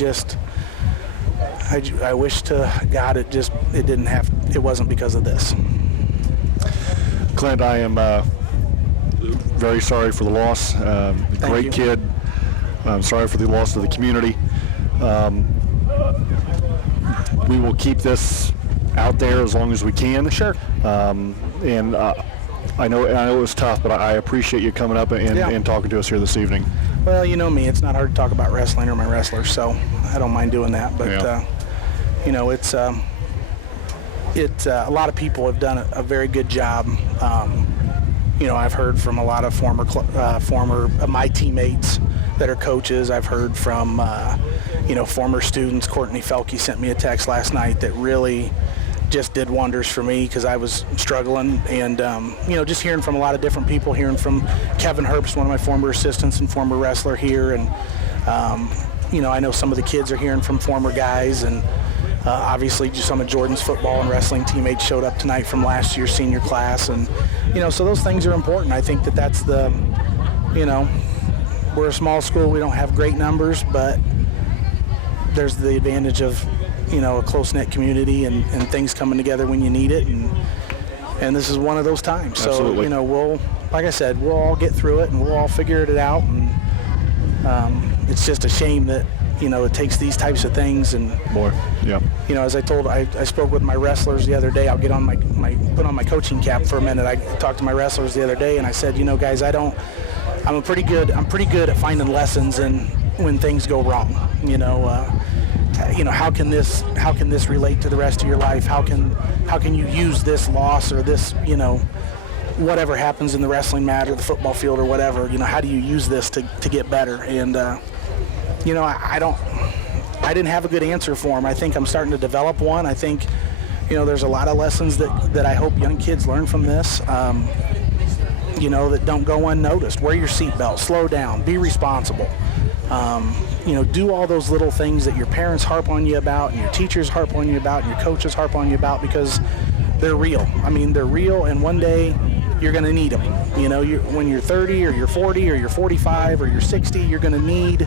wish to God it wasn't because of this. Clint, I am very sorry for the loss. Great kid. I'm sorry for the loss of the community. We will keep this out there as long as we can. Sure. And I know it was tough, but I appreciate you coming up and talking to us here this evening. Well, you know me, it's not hard to talk about wrestling or my wrestlers, so I don't mind doing that. But you know, it's a lot of people have done a very good job. You know, I've heard from a lot of former my teammates that are coaches. I've heard from you know, former students. Courtney Felke sent me a text last night that really just did wonders for me because I was struggling, and you know, just hearing from a lot of different people, hearing from Kevin Herbst, one of my former assistants and former wrestler here, and you know, I know some of the kids are hearing from former guys, and obviously just some of Jordan's football and wrestling teammates showed up tonight from last year's senior class, and you know, so those things are important. I think that's the, you know, we're a small school, we don't have great numbers, but there's the advantage of, you know, a close-knit community and things coming together when you need it, and this is one of those times. So, Absolutely. you know, like I said, we'll all get through it and we'll all figure it out, and it's just a shame that, you know, it takes these types of things. And you know, as I spoke with my wrestlers the other day. I'll get on put on my coaching cap for a minute. I talked to my wrestlers the other day, and I said, you know, guys, I'm pretty good at finding lessons and when things go wrong. You know, how can this relate to the rest of your life? How can you use this loss or this, you know, whatever happens in the wrestling mat or the football field or whatever, you know, how do you use this to get better? And you know, I didn't have a good answer for them. I think I'm starting to develop one. I think, you know, there's a lot of lessons that I hope young kids learn from this, you know, that don't go unnoticed. Wear your seatbelt, slow down, be responsible. You know, do all those little things that your parents harp on you about, and your teachers harp on you about, and your coaches harp on you about, because they're real. I mean, they're real, and one day you're going to need them. You know, when you're 30 or you're 40 or you're 45 or you're 60, you're going to need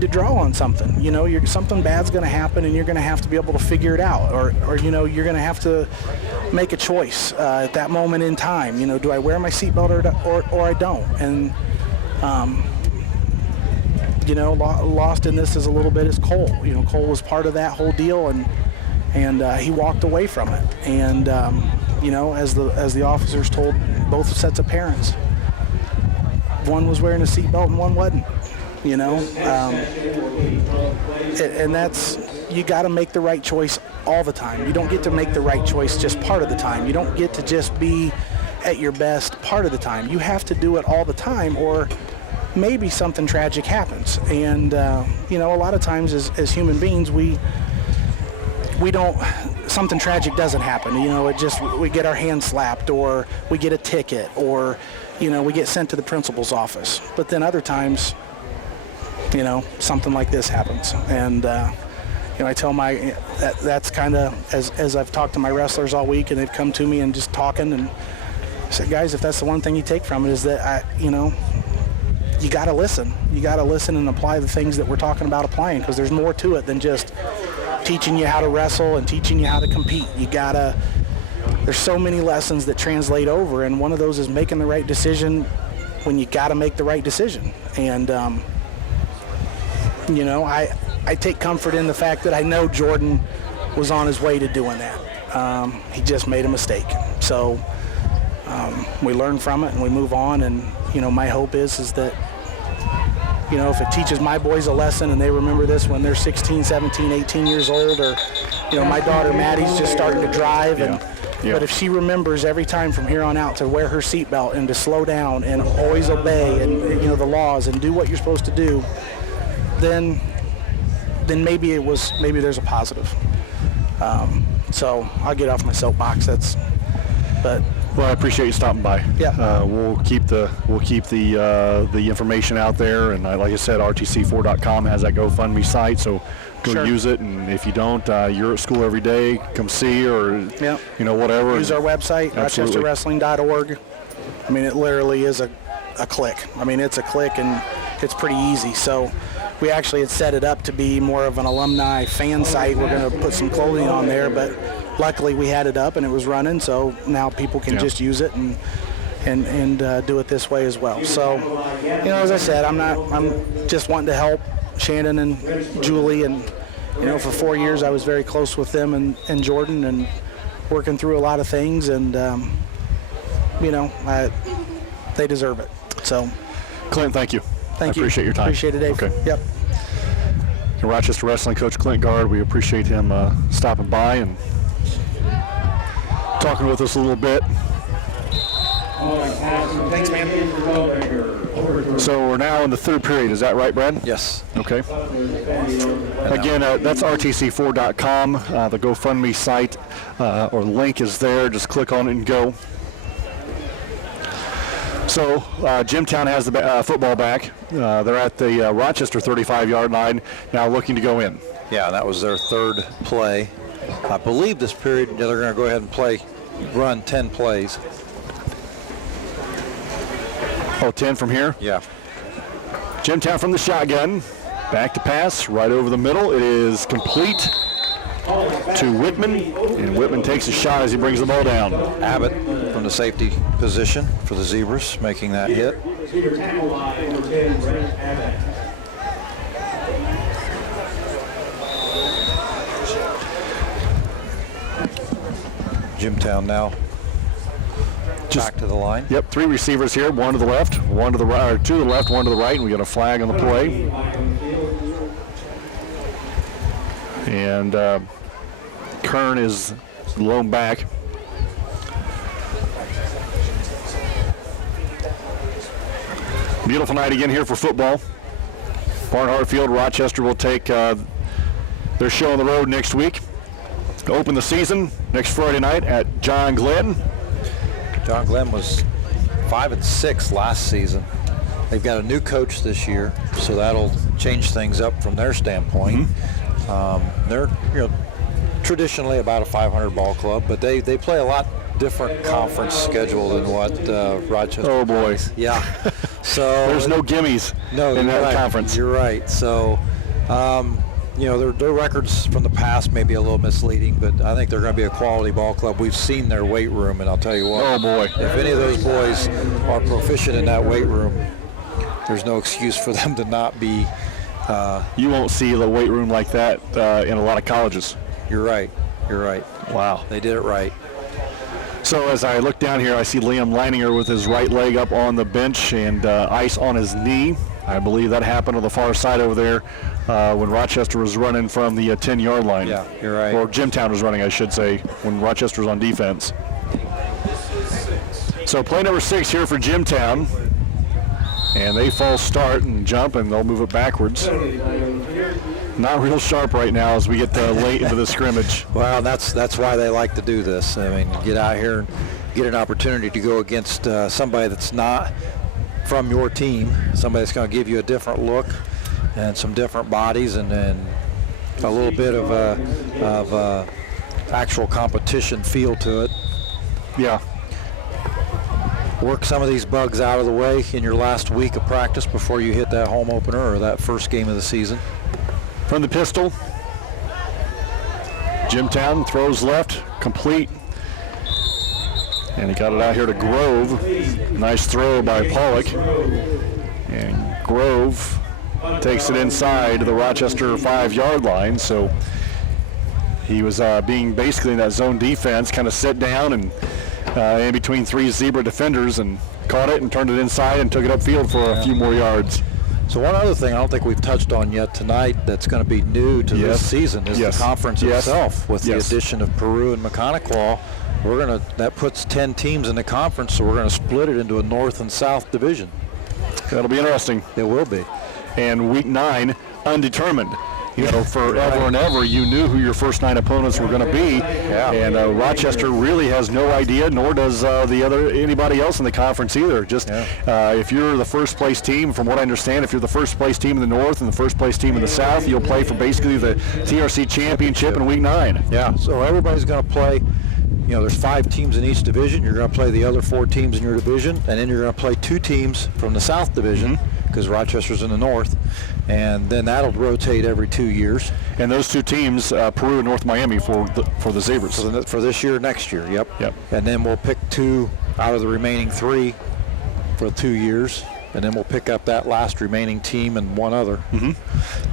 to draw on something. You know, something bad's going to happen, and you're going to have to be able to figure it out, or you know, you're going to have to make a choice at that moment in time. You know, do I wear my seatbelt or I don't? And you know, lost in this is a little bit is Cole. You know, Cole was part of that whole deal, and he walked away from it. And you know, as the officers told both sets of parents, one was wearing a seatbelt and one wasn't. You know, and that's, you got to make the right choice all the time. You don't get to make the right choice just part of the time. You don't get to just be at your best part of the time. You have to do it all the time, or maybe something tragic happens. And you know, a lot of times as human beings, we don't, something tragic doesn't happen. You know, we get our hand slapped, or we get a ticket, or, you know, we get sent to the principal's office. But then other times, you know, something like this happens. And you know, I tell that's kind of, as I've talked to my wrestlers all week, and they've come to me and just talking, and I said, guys, if that's the one thing you take from it, is that you know, you got to listen. You got to listen and apply the things that we're talking about applying, because there's more to it than just teaching you how to wrestle and teaching you how to compete. There's so many lessons that translate over, and one of those is making the right decision when you got to make the right decision. And you know, I take comfort in the fact that I know Jordan was on his way to doing that. He just made a mistake. So we learn from it and we move on. And, you know, my hope is that, you know, if it teaches my boys a lesson and they remember this when they're 16, 17, 18 years old, or, you know, my daughter Maddie's just starting to drive, and but if she remembers every time from here on out to wear her seatbelt and to slow down and always obey, and, you know, the laws, and do what you're supposed to do, then maybe there's a positive. So I'll get off my soapbox. Well, I appreciate you stopping by. Yeah. We'll keep the information out there, and like I said, RTC4.com has that GoFundMe site, so go use it. And if you don't, you're at school every day. Come see, or you know, whatever. Use our website, RochesterWrestling.org. I mean, it literally is a click. I mean, it's a click, and it's pretty easy. So we actually had set it up to be more of an alumni fan site. We're going to put some clothing on there, but luckily we had it up and it was running, so now people can just use it and do it this way as well. So, you know, as I said, I'm just wanting to help Shannon and Julie and For 4 years I was very close with them and Jordan and working through a lot of things, and they deserve it. So, Clint, thank you. Thank you. Appreciate your time. Appreciate it, Dave. Okay. Yep. And Rochester Wrestling coach Clint Gard, we appreciate him stopping by and talking with us a little bit. Thanks, man. So we're now in the third period. Is that right, Brad? Yes. Okay. Again, that's RTC4.com. The GoFundMe site or link is there. Just click on it and go. So Jimtown has the football back. They're at the Rochester 35-yard line, now looking to go in. Yeah, that was their third play. I believe this period they're going to go ahead and run 10 plays. Oh, 10 from here? Yeah. Jimtown from the shotgun. Back to pass, right over the middle. It is complete to Whitman, and Whitman takes a shot as he brings the ball down. Abbott from the safety position for the Zebras, making that hit. Jimtown now back to the line. Yep, 3 receivers here, 1 to the left, 1 to the right, or 2 to the left, 1 to the right, and we got a flag on the play. And Kern is lone back. Beautiful night again here for football. Barnhart Field, Rochester will take their show on the road next week. Open the season next Friday night at John Glenn. John Glenn was 5-6 last season. They've got a new coach this year, so that'll change things up from their standpoint. They're traditionally about a 500 ball club, but they play a lot different conference schedule than what Rochester. Oh boy, plays. Yeah. So there's no gimmies in that conference. You're right. So their records from the past may be a little misleading, but I think they're going to be a quality ball club. We've seen their weight room, and I'll tell you what. Oh boy, if any of those boys are proficient in that weight room, there's no excuse for them to not be. You won't see the weight room like that in a lot of colleges. You're right. Wow. They did it right. So as I look down here, I see Liam Leininger with his right leg up on the bench and ice on his knee. I believe that happened on the far side over there when Rochester was running from the 10-yard line. Yeah, you're right. Or Jimtown was running, I should say, when Rochester was on defense. So play number 6 here for Jimtown. And they false start and jump, and they'll move it backwards. Not real sharp right now as we get late into the scrimmage. Well, that's why they like to do this. I mean, get out here and get an opportunity to go against somebody that's not from your team, somebody that's going to give you a different look and some different bodies, and then a little bit of actual competition feel to it. Yeah. Work some of these bugs out of the way in your last week of practice before you hit that home opener or that first game of the season. From the pistol, Jimtown throws left, complete. And he got it out here to Grove. Nice throw by Pollock. And Grove takes it inside the Rochester 5-yard line. So he was being basically in that zone defense, kind of sit down and in between 3 Zebra defenders, and caught it and turned it inside and took it upfield for a few more yards. So one other thing I don't think we've touched on yet tonight that's going to be new to this season is the conference itself. With the addition of Peru and Mechanic-Law, that puts 10 teams in the conference, so we're going to split it into a North and South division. That'll be interesting. It will be. And week 9, undetermined. Forever and ever, you knew who your first 9 opponents were going to be, and Rochester really has no idea, nor does anybody else in the conference either. Just if you're the first place team, from what I understand, if you're the first place team in the North and the first place team in the South, you'll play for basically the TRC championship in week 9. Yeah. So everybody's going to play. There's 5 teams in each division. You're going to play the other 4 teams in your division, and then you're going to play 2 teams from the South division because Rochester's in the North. And then that'll rotate every 2 years. And those 2 teams, Peru and North Miami, for the Zebras. For this year, next year, yep. Yep. And then we'll pick 2 out of the remaining 3 for 2 years. and then we'll pick up that last remaining team and one other.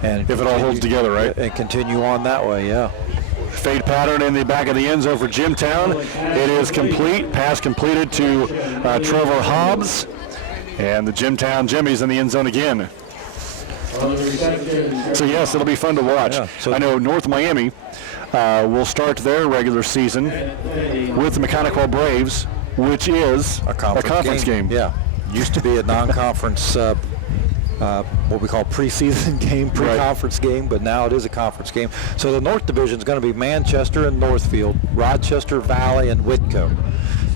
And If it all holds together, right? And continue on that way, yeah. Fade pattern in the back of the end zone for Jimtown. It is complete. Pass completed to Trevor Hobbs. And the Jimtown Jimmies in the end zone again. So, yes, it'll be fun to watch. Yeah, so I know North Miami will start their regular season with the Mechanical Braves, which is a conference game. Yeah, used to be a non-conference, what we call preseason game, pre-conference game, but now it is a conference game. So the North Division is going to be Manchester and Northfield, Rochester, Valley, and Whitco,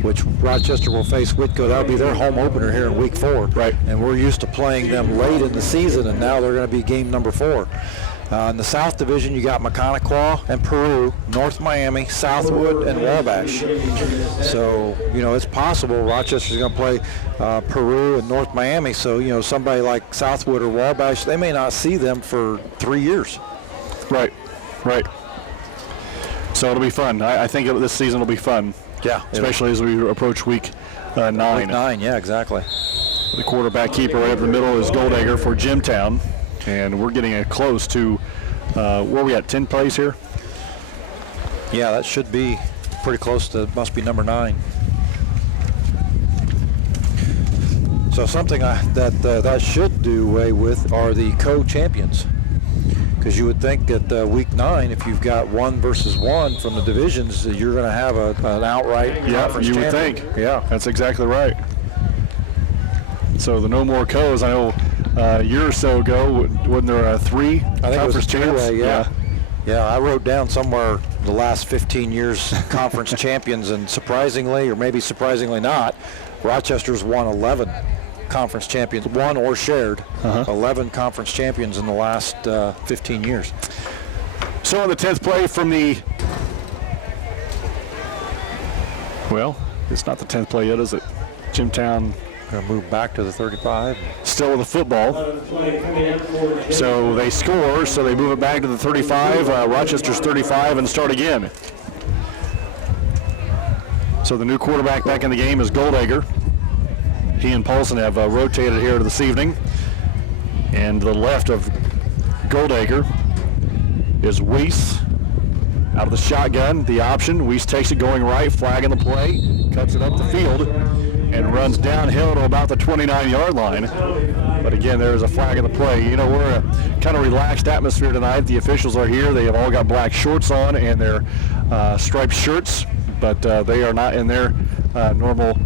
which Rochester will face Whitco. That'll be their home opener here in week 4. Right. And we're used to playing them late in the season, and now they're going to be game number 4. In the South Division, you got Mechanical and Peru, North Miami, Southwood, and Wabash. So, you know, it's possible Rochester's going to play Peru and North Miami. So, you know, somebody like Southwood or Wabash, they may not see them for 3 years. Right, right. So it'll be fun. I think this season will be fun. Yeah. Especially as we approach week 9. Week 9, yeah, exactly. The quarterback keeper right up the middle is Goldegger for Jimtown. And we're getting close to, where are we at, 10 plays here? Yeah, that should be pretty close to, must be number 9. So something that should do away with are the co-champions. Because you would think that week 9, if you've got 1 versus 1 from the divisions, you're going to have an outright conference you champion. would think. Yeah, that's exactly right. So the no more co's, I know a year or so ago, wasn't there 3 conference champs? Yeah, I wrote down somewhere the last 15 years conference champions, and surprisingly, or maybe surprisingly not, Rochester's won 11 conference champions, won or shared 11 conference champions in the last 15 years. So on the 10th play from the, well, it's not the 10th play yet, is it? Jimtown going to move back to the 35. Still with the football. So they score, so they move it back to the 35, Rochester's 35, and start again. So the new quarterback back in the game is Goldegger. He and Paulson have rotated here this evening. And to the left of Goldegger is Weiss. Out of the shotgun, the option. Weiss takes it going right, flagging the play, cuts it up the field, and runs downhill to about the 29-yard line. But again, there is a flag in the play. You know, we're a kind of relaxed atmosphere tonight. The officials are here. They have all got black shorts on and their striped shirts, but they are not in their normal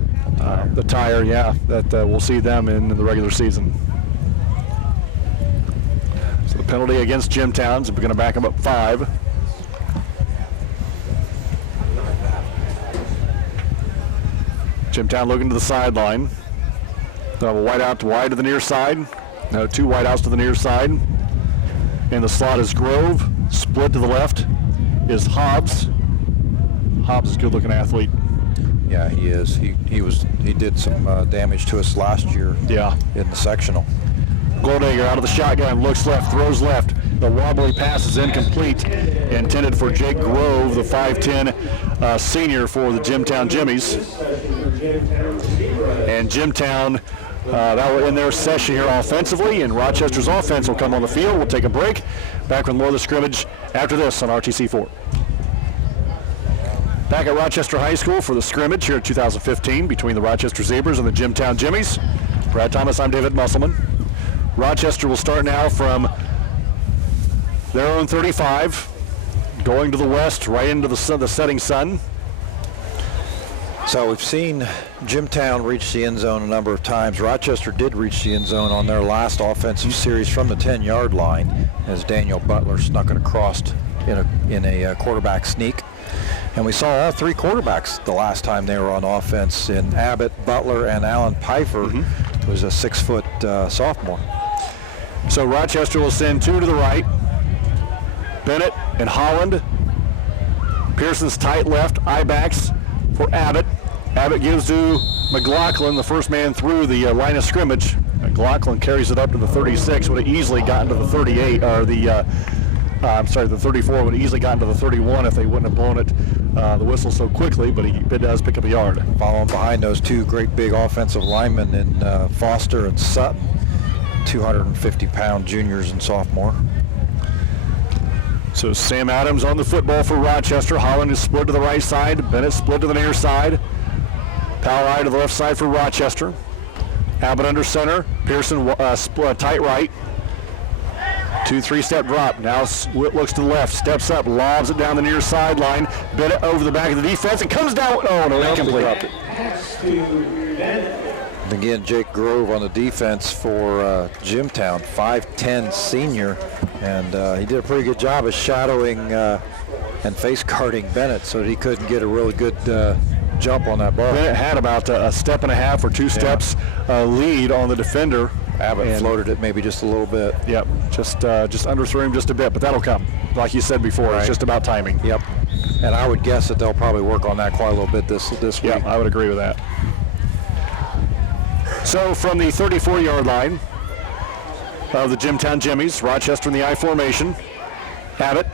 attire, that we'll see them in the regular season. So the penalty against Jimtown is going to back them up 5. Jimtown looking to the sideline. They'll have a wide out wide to the near side. No, 2 wide outs to the near side. In the slot is Grove. Split to the left is Hobbs. Hobbs is a good-looking athlete. Yeah, he is. He did some damage to us last year. Yeah. In the sectional. Goldegger out of the shotgun, looks left, throws left. The wobbly pass is incomplete, intended for Jake Grove, the 5'10" senior for the Jimtown Jimmies. And Jimtown, that will end their session here offensively, and Rochester's offense will come on the field. We'll take a break. Back with more of the scrimmage after this on RTC4. Back at Rochester High School for the scrimmage here in 2015 between the Rochester Zebras and the Jimtown Jimmies. Brad Thomas, I'm David Musselman. Rochester will start now from their own 35, going to the west, right into the setting sun. So we've seen Jimtown reach the end zone a number of times. Rochester did reach the end zone on their last offensive series from the 10-yard line as Daniel Butler snuck it across in a quarterback sneak. And we saw all 3 quarterbacks the last time they were on offense in Abbott, Butler, and Alan Pfeiffer, who was a 6-foot sophomore. So Rochester will send 2 to the right. Bennett and Holland. Pearson's tight left, I-backs for Abbott. Abbott gives to McLaughlin, the first man through the line of scrimmage. McLaughlin carries it up to the 36, would have easily gotten to the 38, or the the 34 would have easily gotten to the 31 if they wouldn't have blown it the whistle so quickly, but it does pick up a yard. Following behind those two great big offensive linemen in Foster and Sutton, 250-pound juniors and sophomore. So Sam Adams on the football for Rochester. Holland is split to the right side. Bennett split to the near side. Powell to the left side for Rochester. Abbott under center. Pearson tight right. 2-3 step drop. Now looks to the left. Steps up. Lobs it down the near sideline. Bennett over the back of the defense. It comes down. Oh, no, incomplete. Again, Jake Grove on the defense for Jimtown, 5'10" senior, and he did a pretty good job of shadowing and face guarding Bennett so that he couldn't get a really good jump on that ball. Bennett had about a step and a half or 2 steps lead on the defender. Abbott floated it maybe just a little bit. Yep, just underthrew him just a bit, but that'll come. Like you said before, It's just about timing. Yep, and I would guess that they'll probably work on that quite a little bit this week. Yeah, I would agree with that. So from the 34-yard line of the Jimtown Jimmies, Rochester in the I formation. Abbott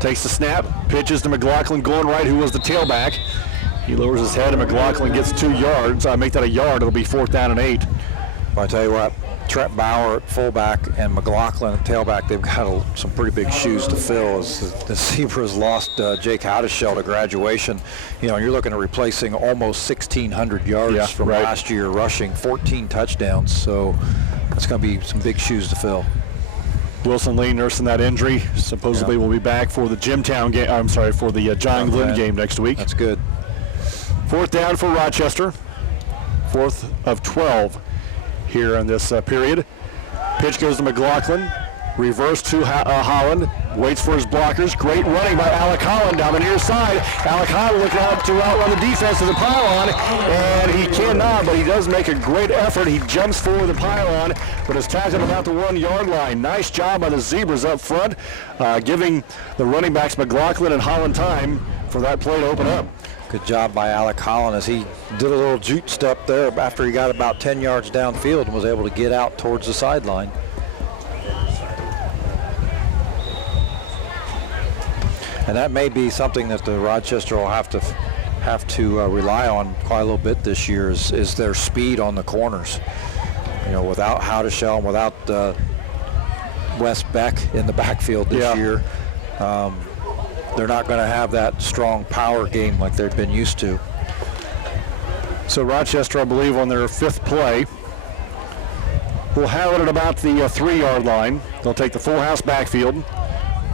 takes the snap, pitches to McLaughlin going right, who was the tailback. He lowers his head and McLaughlin gets 2 yards. I make that a yard. It'll be 4th down and 8. But I tell you what, Trent Bauer at fullback and McLaughlin at tailback, they've got some pretty big shoes to fill as the Zebras lost Jake Howdeshell to graduation. You know, you're looking at replacing almost 1,600 yards from last year, rushing 14 touchdowns. So that's going to be some big shoes to fill. Wilson Lee nursing that injury. Supposedly will be back for the Jimtown game. I'm sorry, for the John Glenn game next week. That's good. 4th down for Rochester. 4th of 12 here in this period. Pitch goes to McLaughlin. Reverse to Holland. Waits for his blockers. Great running by Alec Holland down the near side. Alec Holland looking out to outrun the defense of the pylon, and he cannot, but he does make a great effort. He jumps for the pylon, but is tackled about the 1-yard line. Nice job by the Zebras up front, giving the running backs McLaughlin and Holland time for that play to open up. Good job by Alec Holland as he did a little jute step there after he got about 10 yards downfield and was able to get out towards the sideline. And that may be something that the Rochester will have to rely on quite a little bit this year is their speed on the corners. You know, without Howdeshell and without Wes Beck in the backfield this year, they're not going to have that strong power game like they've been used to. So Rochester, I believe, on their 5th play, will have it at about the 3-yard line. They'll take the full house backfield.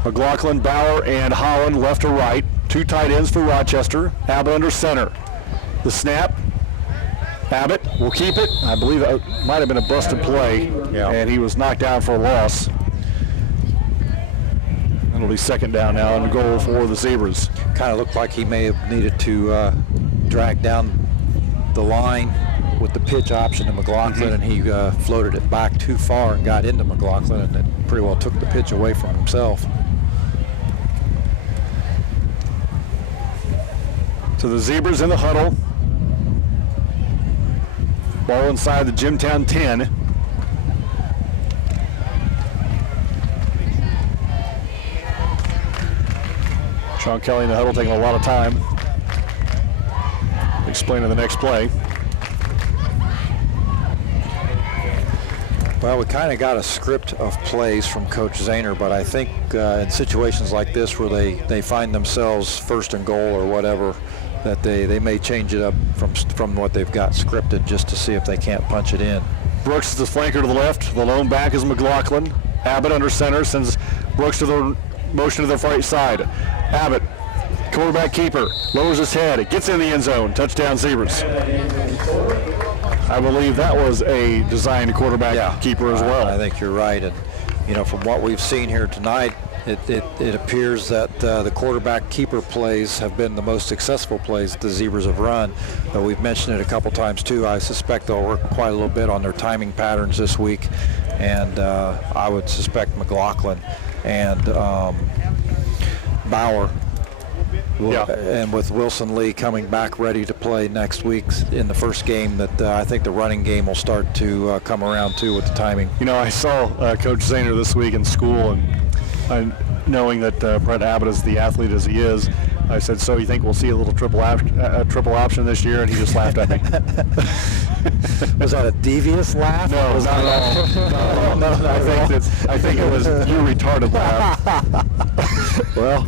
McLaughlin, Bauer, and Holland left to right. 2 tight ends for Rochester. Abbott under center. The snap. Abbott will keep it. I believe it might have been a busted play, and he was knocked down for a loss. It'll be 2nd down now and a goal for the Zebras. Kind of looked like he may have needed to drag down the line with the pitch option to McLaughlin, and he floated it back too far and got into McLaughlin, and it pretty well took the pitch away from himself. So the Zebras in the huddle. Ball inside the Jimtown 10. Sean Kelly in the huddle taking a lot of time explaining the next play. Well, we kind of got a script of plays from Coach Zahner, but I think in situations like this where they find themselves 1st and goal or whatever, that they may change it up from what they've got scripted just to see if they can't punch it in. Brooks is the flanker to the left. The lone back is McLaughlin. Abbott under center sends Brooks to the motion to the right side. Abbott, quarterback keeper, lowers his head. Gets in the end zone. Touchdown Zebras. I believe that was a designed quarterback keeper as well. I think you're right. And, you know, from what we've seen here tonight, it appears that the quarterback keeper plays have been the most successful plays that the Zebras have run. But we've mentioned it a couple times too. I suspect they'll work quite a little bit on their timing patterns this week, and I would suspect McLaughlin and Bauer. And with Wilson Lee coming back ready to play next week in the first game, that I think the running game will start to come around too with the timing. You know, I saw Coach Zahner this week in school, and knowing that Brett Abbott is the athlete as he is. I said, so you think we'll see a little triple option this year? And he just laughed at me. Was that a devious laugh? No, not at all. No. I think it was you retarded laugh. Well,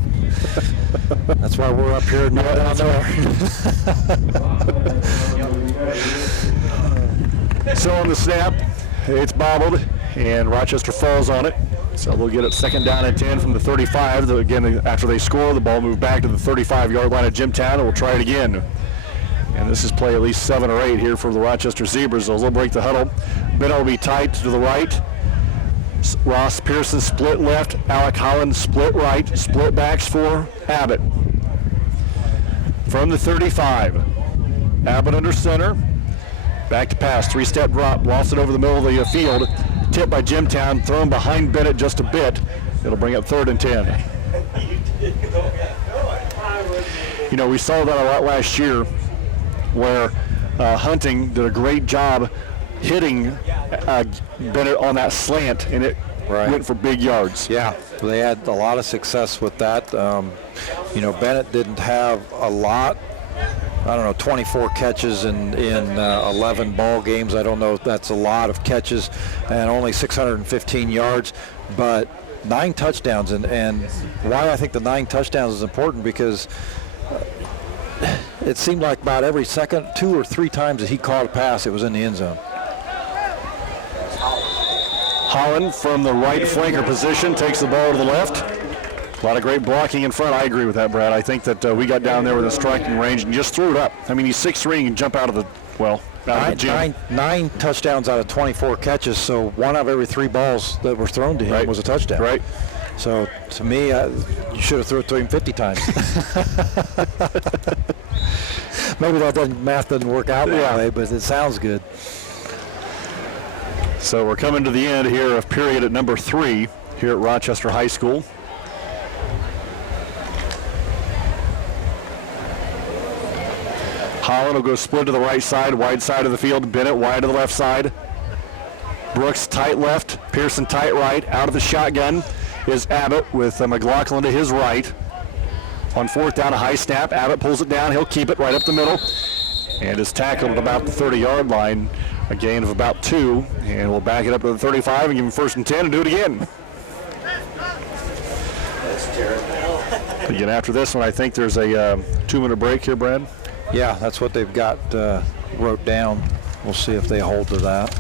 that's why we're up here and not down there. So on the snap, it's bobbled, and Rochester falls on it. So they'll get it 2nd down and 10 from the 35. Again, after they score, the ball moved back to the 35-yard line of Jimtown, and we'll try it again. And this is play at least 7 or 8 here for the Rochester Zebras. They'll break the huddle. Bennett will be tight to the right. Ross Pearson split left. Alec Holland split right. Split backs for Abbott. From the 35. Abbott under center. Back to pass. 3-step drop. Lost it over the middle of the field. Tipped by Jimtown. Thrown behind Bennett just a bit. It'll bring up 3rd and 10. You know, we saw that a lot last year, where Hunting did a great job hitting Bennett on that slant, and it went for big yards. Yeah, they had a lot of success with that. You know, Bennett didn't have a lot. I don't know, 24 catches in 11 ball games. I don't know if that's a lot of catches, and only 615 yards, but 9 touchdowns. And why I think the 9 touchdowns is important, because it seemed like about every second, 2 or 3 times that he caught a pass, it was in the end zone. Holland from the right flanker position takes the ball to the left. A lot of great blocking in front. I agree with that, Brad. I think that we got down there with a striking range and just threw it up. I mean, he's 6'3" and can jump out of the, out of the gym. 9 touchdowns out of 24 catches, so 1 out of every 3 balls that were thrown to him was a touchdown. Right. So, to me, you should have thrown it to him 50 times. Maybe that math doesn't work out that way, but it sounds good. So we're coming to the end here of period at number 3 here at Rochester High School. Holland will go split to the right side, wide side of the field. Bennett wide to the left side. Brooks tight left, Pearson tight right. Out of the shotgun is Abbott with McLaughlin to his right. On 4th down, a high snap. Abbott pulls it down. He'll keep it right up the middle. And is tackled at about the 30-yard line. A gain of about 2. And we'll back it up to the 35 and give him 1st and 10 and do it again. Again, after this one, I think there's a 2-minute break here, Brad. Yeah, that's what they've got wrote down. We'll see if they hold to that.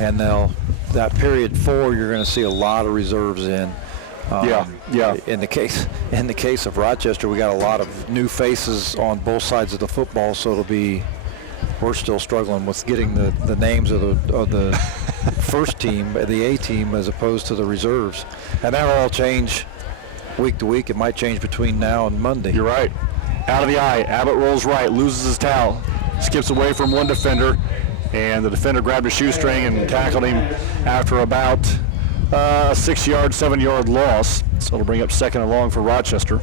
And that period 4, you're going to see a lot of reserves in. In the case of Rochester, we got a lot of new faces on both sides of the football, so we're still struggling with getting the names of the first team, the A team, as opposed to the reserves, and that'll all change week to week. It might change between now and Monday. You're right. Out of the eye, Abbott rolls right, loses his towel, skips away from one defender, and the defender grabbed a shoestring and tackled him after about a 6-yard, 7-yard loss. So it'll bring up 2nd and long for Rochester.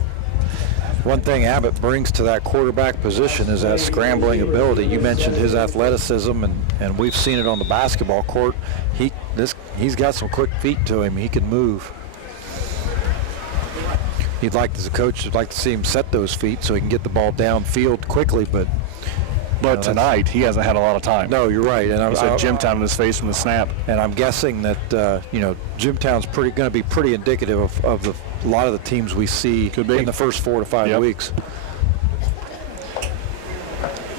One thing Abbott brings to that quarterback position is that scrambling ability. You mentioned his athleticism, and we've seen it on the basketball court. He's got some quick feet to him. He can move. He'd like, as a coach, would like to see him set those feet so he can get the ball downfield quickly, but tonight he hasn't had a lot of time. No, you're right. And he said Jimtown in his face from the snap. And I'm guessing that Jimtown's going to be pretty indicative of a lot of the teams we see in the first 4 to 5 weeks.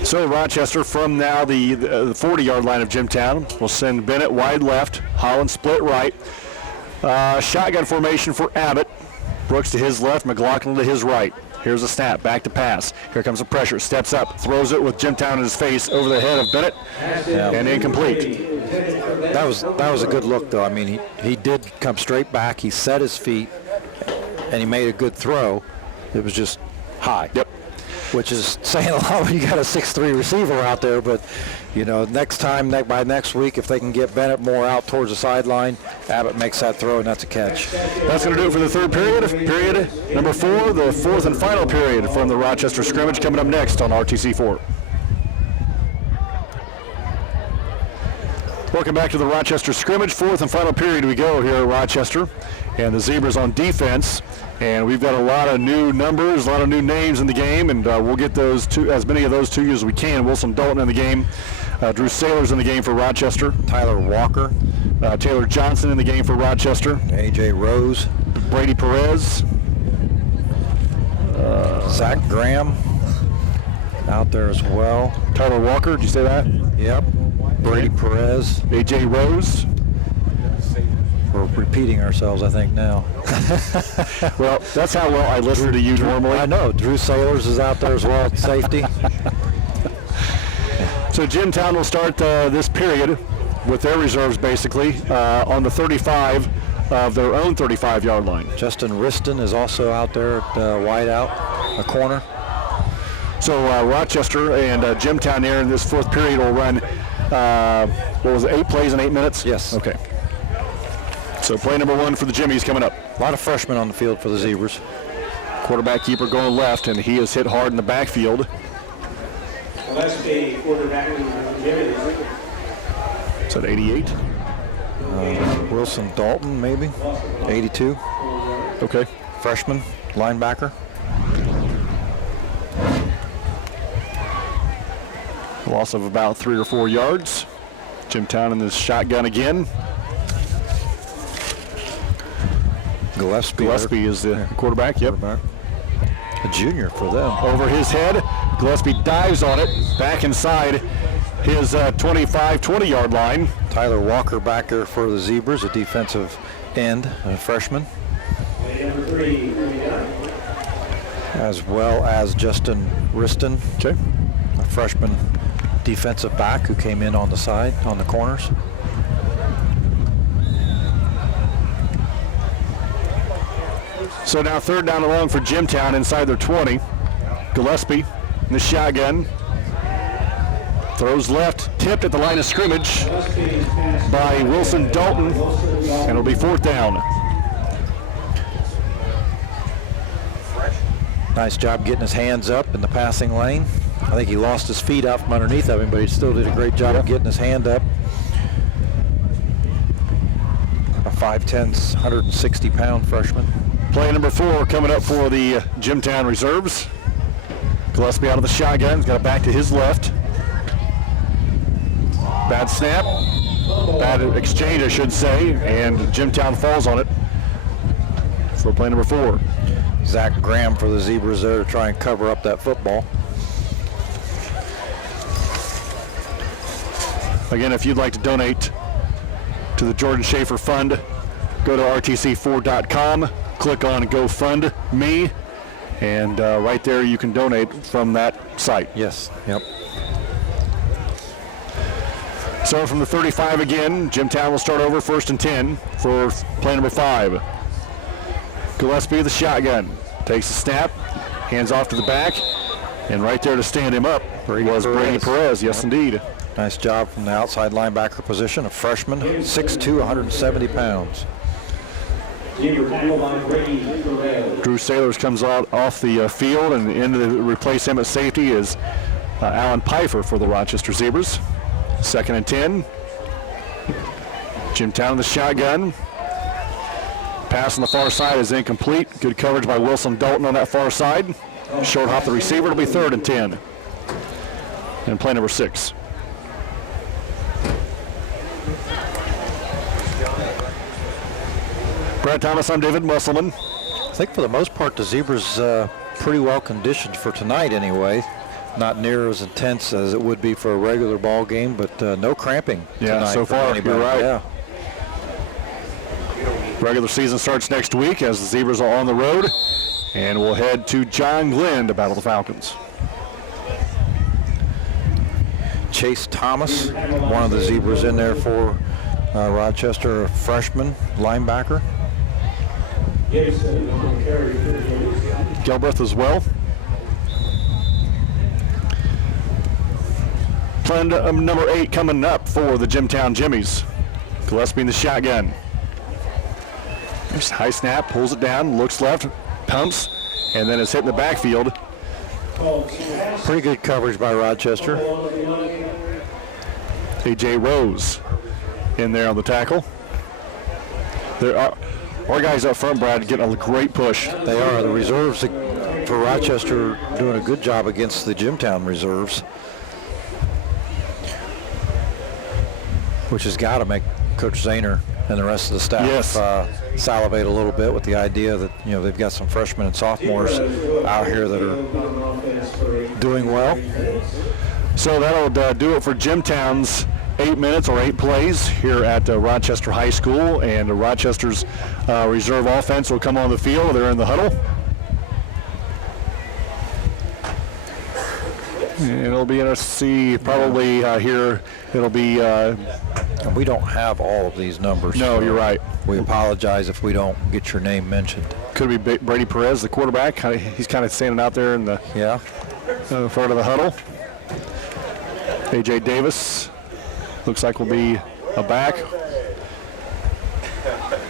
So Rochester from now the 40-yard line of Jimtown will send Bennett wide left, Holland split right. Shotgun formation for Abbott. Brooks to his left, McLaughlin to his right. Here's a snap, back to pass. Here comes the pressure, steps up, throws it with Jimtown in his face over the head of Bennett, and incomplete. That was a good look, though. I mean, he did come straight back. He set his feet, and he made a good throw. It was just high. Yep. Which is saying a lot when you got a 6'3" receiver out there, but next time, by next week, if they can get Bennett more out towards the sideline, Abbott makes that throw, and that's a catch. That's going to do it for the 3rd period. Period number 4, the 4th and final period from the Rochester scrimmage, coming up next on RTC4. Welcome back to the Rochester scrimmage. Fourth and final period we go here at Rochester. And the Zebras on defense. And we've got a lot of new numbers, a lot of new names in the game, and we'll get those as many of those to you as we can. Wilson Dalton in the game. Drew Saylor's in the game for Rochester. Tyler Walker. Taylor Johnson in the game for Rochester. A.J. Rose. Brady Perez. Zach Graham out there as well. Tyler Walker, did you say that? Yep. Brady Perez. A.J. Rose. We're repeating ourselves, I think, now. Well, that's how well I listen to you normally. I know. Drew Saylors is out there as well at safety. So Jimtown will start this period with their reserves basically on the 35 of their own 35-yard line. Justin Riston is also out there at wide out, a corner. So Rochester and Jimtown there in this fourth period will run, what was it, 8 plays in 8 minutes? Yes. Okay. So play number 1 for the Jimmies coming up. A lot of freshmen on the field for the Zebras. Quarterback keeper going left, and he is hit hard in the backfield. Gillespie, quarterback for the Jimmies. Is that 88? Wilson Dalton, maybe. 82. Okay. Freshman, linebacker. Loss of about 3 or 4 yards. Jimtown in this shotgun again. Gillespie is the quarterback, yep. A junior for them. Over his head, Gillespie dives on it, back inside his 25-20-yard line. Tyler Walker back there for the Zebras, a defensive end, a freshman. Number 3, As well as Justin Riston, Okay. a freshman defensive back who came in on the side, on the corners. So now third down and long for Jimtown inside their 20. Gillespie in the shotgun. Throws left, tipped at the line of scrimmage by Wilson Dalton, and it'll be fourth down. Nice job getting his hands up in the passing lane. I think he lost his feet out from underneath of him, but he still did a great job of getting his hand up. A 5'10", 160-pound freshman. Play number 4 coming up for the Jimtown reserves. Gillespie out of the shotgun, he's got it back to his left. Bad snap, bad exchange I should say, and Jimtown falls on it for play number 4. Zach Graham for the Zebras there to try and cover up that football. Again, if you'd like to donate to the Jordan Schaefer Fund, go to RTC4.com, click on GoFundMe, and right there you can donate from that site. Yes, yep. So from the 35 again, Jimtown will start over 1st and 10 for play number 5. Gillespie the shotgun, takes the snap, hands off to the back, and right there to stand him up was Brady Perez. Yes, indeed. Nice job from the outside linebacker position, a freshman, 6'2", 170 pounds. Drew Saylors comes out off the field, and in to replace him at safety is Alan Pfeiffer for the Rochester Zebras. 2nd and 10. Jimtown in the shotgun. Pass on the far side is incomplete. Good coverage by Wilson Dalton on that far side. Short hop the receiver. It'll be 3rd and 10. And play number 6. Brad Thomas, I'm David Musselman. I think for the most part the Zebras pretty well conditioned for tonight anyway. Not near as intense as it would be for a regular ball game, but no cramping tonight. So far, anybody. you're right. Yeah. Regular season starts next week as the Zebras are on the road, and we'll head to John Glenn to battle the Falcons. Chase Thomas, one of the Zebras in there for Rochester, a freshman linebacker. Gilbreth as well. Plan number 8 coming up for the Jimtown Jimmies. Gillespie in the shotgun. High snap, pulls it down, looks left, pumps, and then it's hit in the backfield. Pretty good coverage by Rochester. A.J. Rose in there on the tackle. Our guys up front, Brad, getting a great push. They are. The reserves for Rochester doing a good job against the Jimtown reserves, which has got to make Coach Zahner and the rest of the staff salivate a little bit with the idea that, you know, they've got some freshmen and sophomores out here that are doing well. So that'll do it for Jimtown's 8 minutes or 8 plays here at Rochester High School, and Rochester's reserve offense will come on the field. They're in the huddle. And it'll be interesting to see probably here. It'll be. We don't have all of these numbers. No, you're right. We apologize if we don't get your name mentioned. Could be Brady Perez, the quarterback. He's kind of standing out there in the front of the huddle. A.J. Davis looks like will be a back.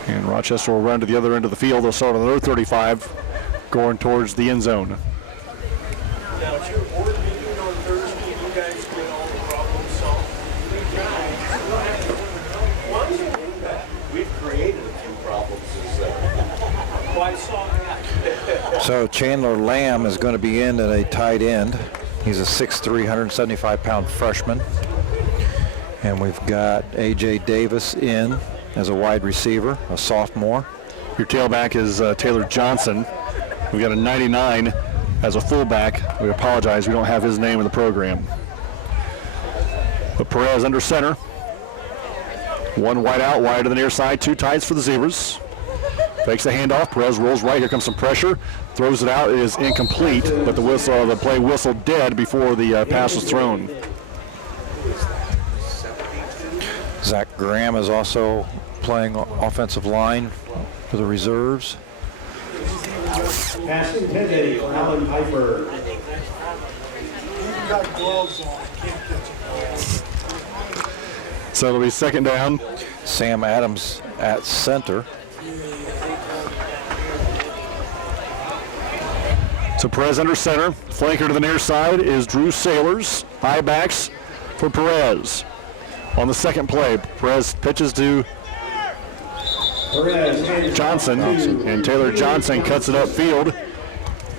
And Rochester will run to the other end of the field. They'll start on their 35, going towards the end zone. Now, at your board meeting on Thursday, you guys get all the problems solved. Why do you do that? We've created a few problems. Why saw that? So Chandler Lamb is going to be in at a tight end. He's a 6'3", 175-pound freshman. And we've got A.J. Davis in as a wide receiver, a sophomore. Your tailback is Taylor Johnson. We've got a 99 as a fullback. We apologize, we don't have his name in the program. But Perez under center. One wide out, wide to the near side, 2 tights for the Zebras. Fakes the handoff, Perez rolls right, here comes some pressure. Throws it out, it is incomplete, but the play whistled dead before the pass was thrown. Zach Graham is also playing offensive line for the reserves. Pass intended, Alan Piper. You got gloves on. Can't catch it. So it'll be second down. Sam Adams at center. So Perez under center. Flanker to the near side is Drew Sailors. High backs for Perez. On the second play, Perez pitches to Johnson, and Taylor Johnson cuts it upfield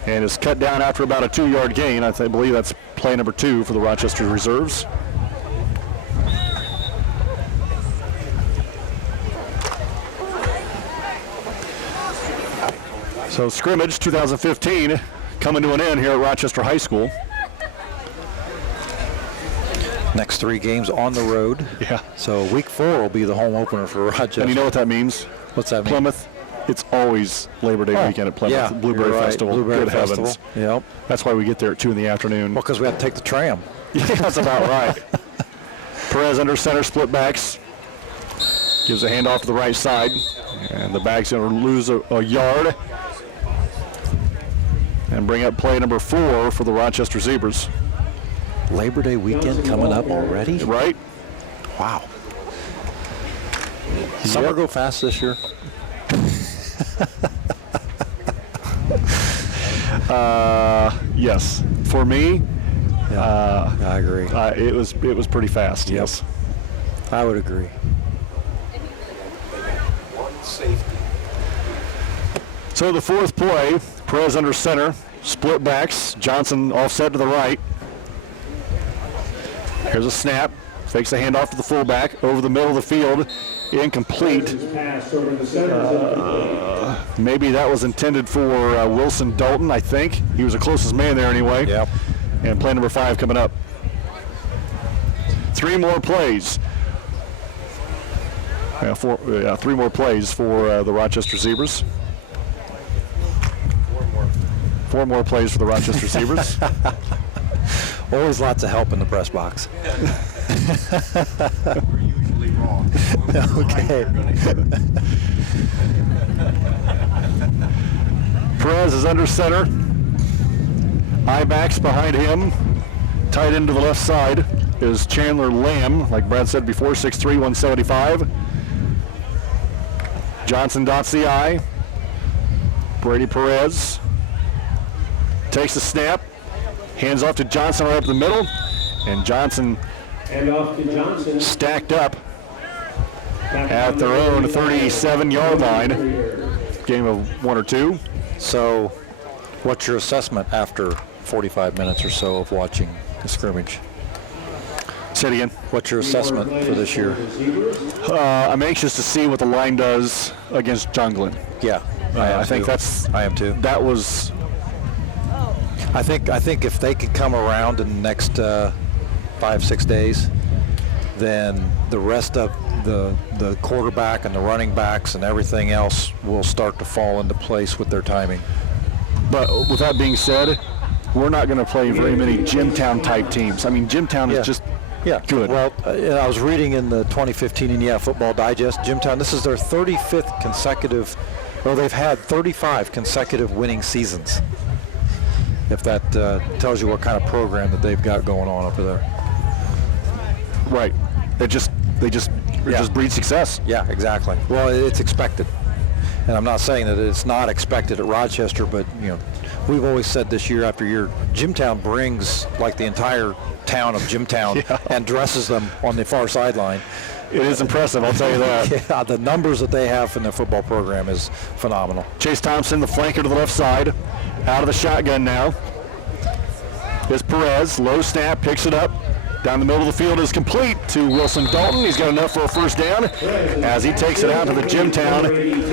and is cut down after about a 2-yard gain. I believe that's play number 2 for the Rochester reserves. So scrimmage 2015 coming to an end here at Rochester High School. Next 3 games on the road. Yeah. So week 4 will be the home opener for Rochester. And you know what that means? What's that mean? Plymouth. It's always Labor Day weekend at Plymouth. Yeah, Blueberry you're right. Festival. Blueberry Good Festival. heavens. Yep. That's why we get there at 2 in the afternoon. Well, because we have to take the tram. Yeah, that's about right. Perez under center, split backs. Gives a handoff to the right side. And the back's going to lose a yard. And bring up play number 4 for the Rochester Zebras. Labor Day weekend coming up already? Right? Wow. Summer go fast this year? Yes. For me, I agree. it was pretty fast. Yep. Yes. I would agree. So the fourth play, Perez under center, split backs, Johnson offset to the right. Here's a snap, fakes the handoff to the fullback, over the middle of the field, incomplete. Maybe that was intended for Wilson Dalton, I think. He was the closest man there anyway. Yep. And play number 5 coming up. 3 more plays. 3 more plays for the Rochester Zebras. 4 more plays for the Rochester Zebras. Always lots of help in the press box. We're usually wrong. Okay. Perez is under center. High backs behind him. Tight end to the left side is Chandler Lamb, like Brad said before, 6'3", 175. Johnson dots the I. Brady Perez takes the snap. Hands off to Johnson right up the middle. And Johnson And off to Johnson. stacked up at their own 37-yard line. Game of 1 or 2. So what's your assessment after 45 minutes or so of watching the scrimmage? Say it again. What's your assessment for this year? I'm anxious to see what the line does against Junglin. Yeah, I think that's. I am too. That was. I think if they could come around in the next 5-6 days, then the rest of the quarterback and the running backs and everything else will start to fall into place with their timing. But with that being said, we're not going to play very many Jimtown type teams. I mean, Jimtown is just good. Well, I was reading in the 2015 Indiana Football Digest, Jimtown, this is their 35th consecutive, well, they've had 35 consecutive winning seasons. If that tells you what kind of program that they've got going on over there. Right. They just breed success. Yeah, exactly. Well, it's expected. And I'm not saying that it's not expected at Rochester, but, you know, we've always said this year after year, Jimtown brings like the entire town of Jimtown and dresses them on the far sideline. It is impressive, I'll tell you that. Yeah, the numbers that they have in their football program is phenomenal. Chase Thompson, the flanker to the left side, out of the shotgun now. Here's Perez, low snap, picks it up. Down the middle of the field is complete to Wilson Dalton. He's got enough for a first down as he takes it out to the Jimtown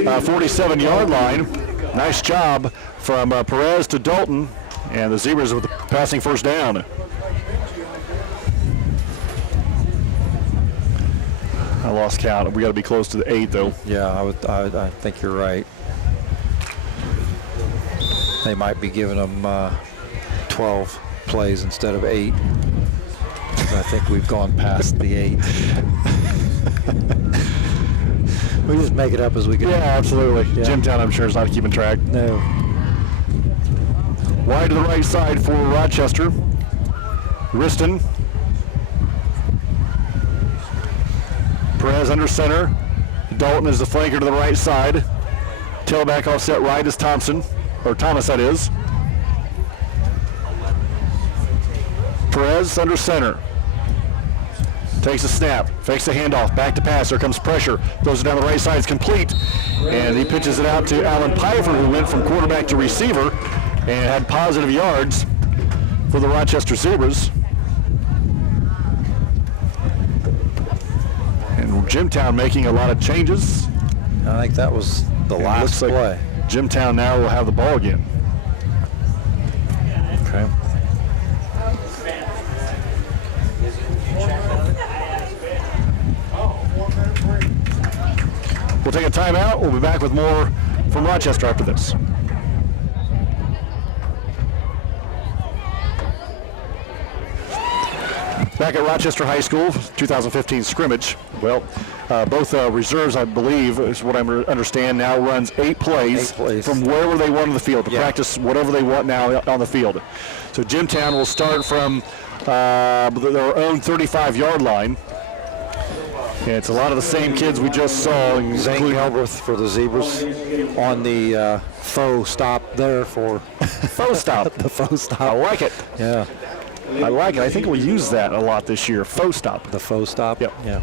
47-yard line. Nice job from Perez to Dalton, and the Zebras with the passing first down. I lost count. We got to be close to the 8, though. Yeah, I think you're right. They might be giving them 12 plays instead of 8. I think we've gone past the 8. We just make it up as we go. Yeah, absolutely. Yeah. Jimtown, I'm sure, is not keeping track. No. Wide to the right side for Rochester. Riston. Perez under center. Dalton is the flanker to the right side. Tailback offset right is Thompson, or Thomas that is. Perez under center. Takes a snap, fakes the handoff, back to pass. Here comes pressure. Throws it down the right side. It's complete. And he pitches it out to Alan Pfeiffer, who went from quarterback to receiver and had positive yards for the Rochester Zebras. And Jimtown making a lot of changes. I think that was the last play. Like Jimtown now will have the ball again. Okay. We'll take a timeout. We'll be back with more from Rochester after this. Back at Rochester High School, 2015 scrimmage. Well, both reserves, I believe, is what I understand, now runs 8 plays from wherever they want on the field to practice whatever they want now on the field. So Jimtown will start from their own 35-yard line. Yeah, it's a lot of the same kids we just saw. Zane Galbraith for the Zebras on the faux stop there for faux stop. The faux stop. I like it. Yeah. I like it. I think we'll use that a lot this year. Faux stop. The faux stop? Yep. Yeah.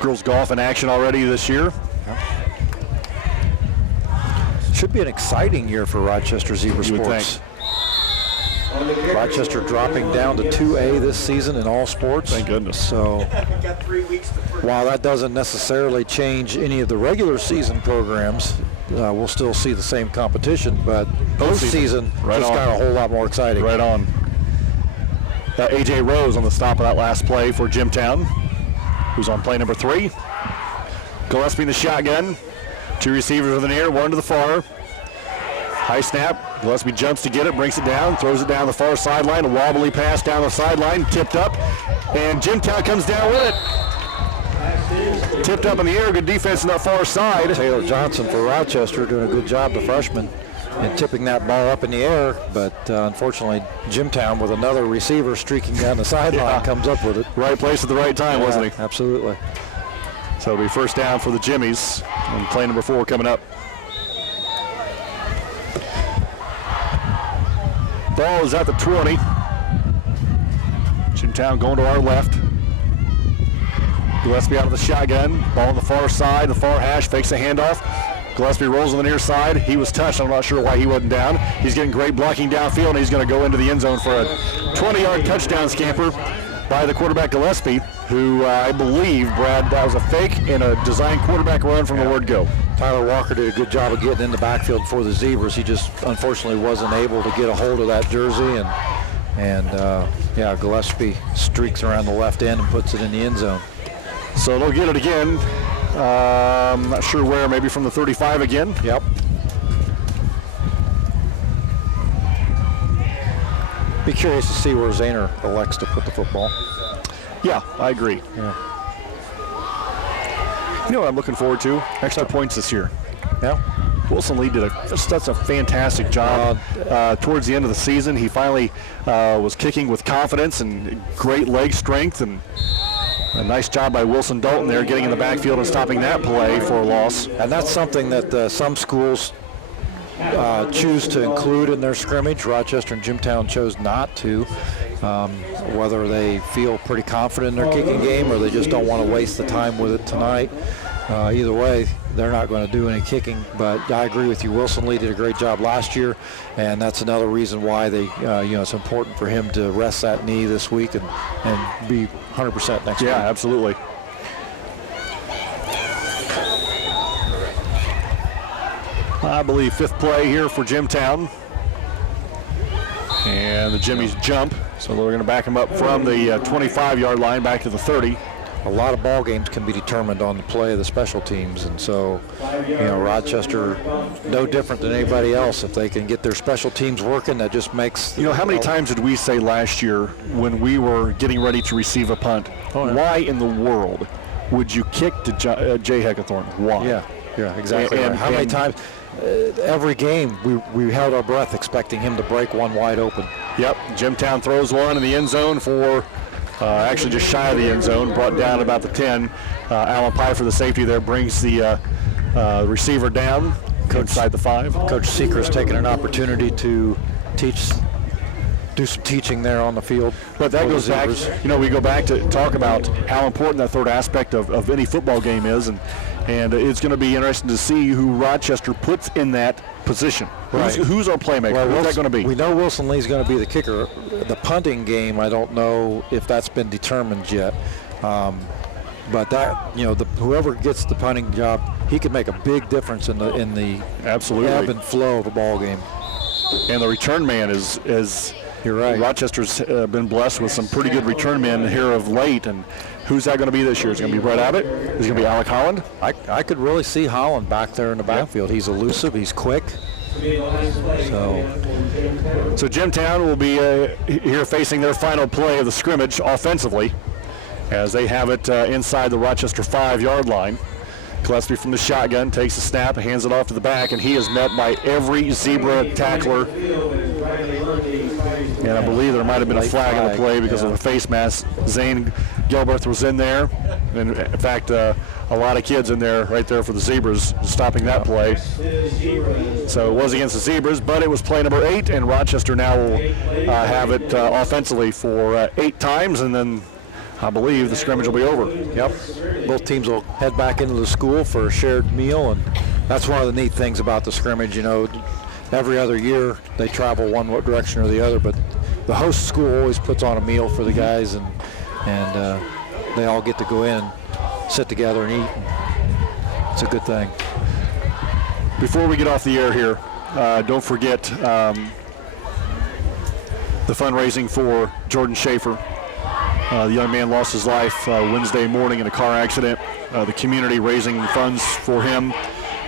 Girls golf in action already this year. Should be an exciting year for Rochester Zebra You would sports. think. Rochester dropping down to 2A this season in all sports. Thank goodness. So while that doesn't necessarily change any of the regular season programs, we'll still see the same competition, but postseason just got a whole lot more exciting. Right on. A.J. Rose on the stop of that last play for Jimtown, who's on play number 3. Gillespie in the shotgun. 2 receivers in the near, 1 to the far. High snap. Gillespie jumps to get it, brings it down, throws it down the far sideline. A wobbly pass down the sideline, tipped up, and Jimtown comes down with it. Tipped up in the air, good defense on that far side. Taylor Johnson for Rochester doing a good job, the freshman, in tipping that ball up in the air, but unfortunately Jimtown with another receiver streaking down the sideline comes up with it. Right place at the right time, wasn't he? Absolutely. So it'll be first down for the Jimmies, and play number 4 coming up. Ball is at the 20. Jimtown going to our left. Gillespie out of the shotgun. Ball on the far side, the far hash, fakes a handoff. Gillespie rolls on the near side. He was touched. I'm not sure why he wasn't down. He's getting great blocking downfield, and he's going to go into the end zone for a 20-yard touchdown scamper by the quarterback Gillespie, who I believe, Brad, that was a fake and a designed quarterback run from the word go. Tyler Walker did a good job of getting in the backfield for the Zebras. He just unfortunately wasn't able to get a hold of that jersey, and yeah, Gillespie streaks around the left end and puts it in the end zone. So they'll get it again. I'm not sure where, maybe from the 35 again. Yep. Be curious to see where Zahner elects to put the football. Yeah, I agree. Yeah. You know what I'm looking forward to? Extra points this year. Yeah. Wilson Lee did that's a fantastic job. Towards the end of the season, he finally was kicking with confidence and great leg strength, and a nice job by Wilson Dalton there, getting in the backfield and stopping that play for a loss. And that's something that some schools choose to include in their scrimmage. Rochester and Jimtown chose not to, whether they feel pretty confident in their kicking game or they just don't want to waste the time with it tonight. Either way, they're not going to do any kicking. But I agree with you. Wilson Lee did a great job last year, and that's another reason why they, it's important for him to rest that knee this week and be 100% next week. Yeah, absolutely. I believe fifth play here for Jimtown. And the Jimmies jump, so they're going to back him up from the 25-yard line back to the 30. A lot of ball games can be determined on the play of the special teams, and so, Rochester, no different than anybody else. If they can get their special teams working, that just makes... How many times did we say last year when we were getting ready to receive a punt, why in the world would you kick to Jay Heckathorn? Why? Yeah, exactly. And how many times... every game we held our breath expecting him to break one wide open. Yep, Jimtown throws one in the end zone for actually just shy of the end zone, brought down about the 10. Alan Pfeiffer, the safety there, brings the receiver down inside the 5. Coach Seeker's taking an opportunity to do some teaching there on the field. But that goes back, we go back to talk about how important that third aspect of any football game is, and it's going to be interesting to see who Rochester puts in that position. Right. Who's our playmaker? Well, Who's that going to be? We know Wilson Lee's going to be the kicker. The punting game, I don't know if that's been determined yet. But that, whoever gets the punting job, he could make a big difference in the absolutely ebb and flow of a ball game. And the return man is you're right. Rochester's been blessed with some pretty good return men here of late, and who's that going to be this year? Is it going to be Brett Abbott? Is it going to be Alec Holland? I could really see Holland back there in the backfield. He's elusive. He's quick. So Jimtown will be here facing their final play of the scrimmage offensively, as they have it inside the Rochester 5-yard line. Gillespie from the shotgun takes the snap, hands it off to the back, and he is met by every Zebra tackler. And I believe there might have been a flag on the play because of the face mask. Zane Gilbert was in there. And in fact, a lot of kids in there, right there for the Zebras, stopping that play. So it was against the Zebras, but it was play number 8, and Rochester now will have it offensively for 8 times, and then I believe the scrimmage will be over. Yep. Both teams will head back into the school for a shared meal, and that's one of the neat things about the scrimmage. Every other year they travel one direction or the other, but the host school always puts on a meal for the guys, and they all get to go in, sit together, and eat. It's a good thing. Before we get off the air here, don't forget the fundraising for Jordan Schaefer. The young man lost his life Wednesday morning in a car accident. The community raising funds for him.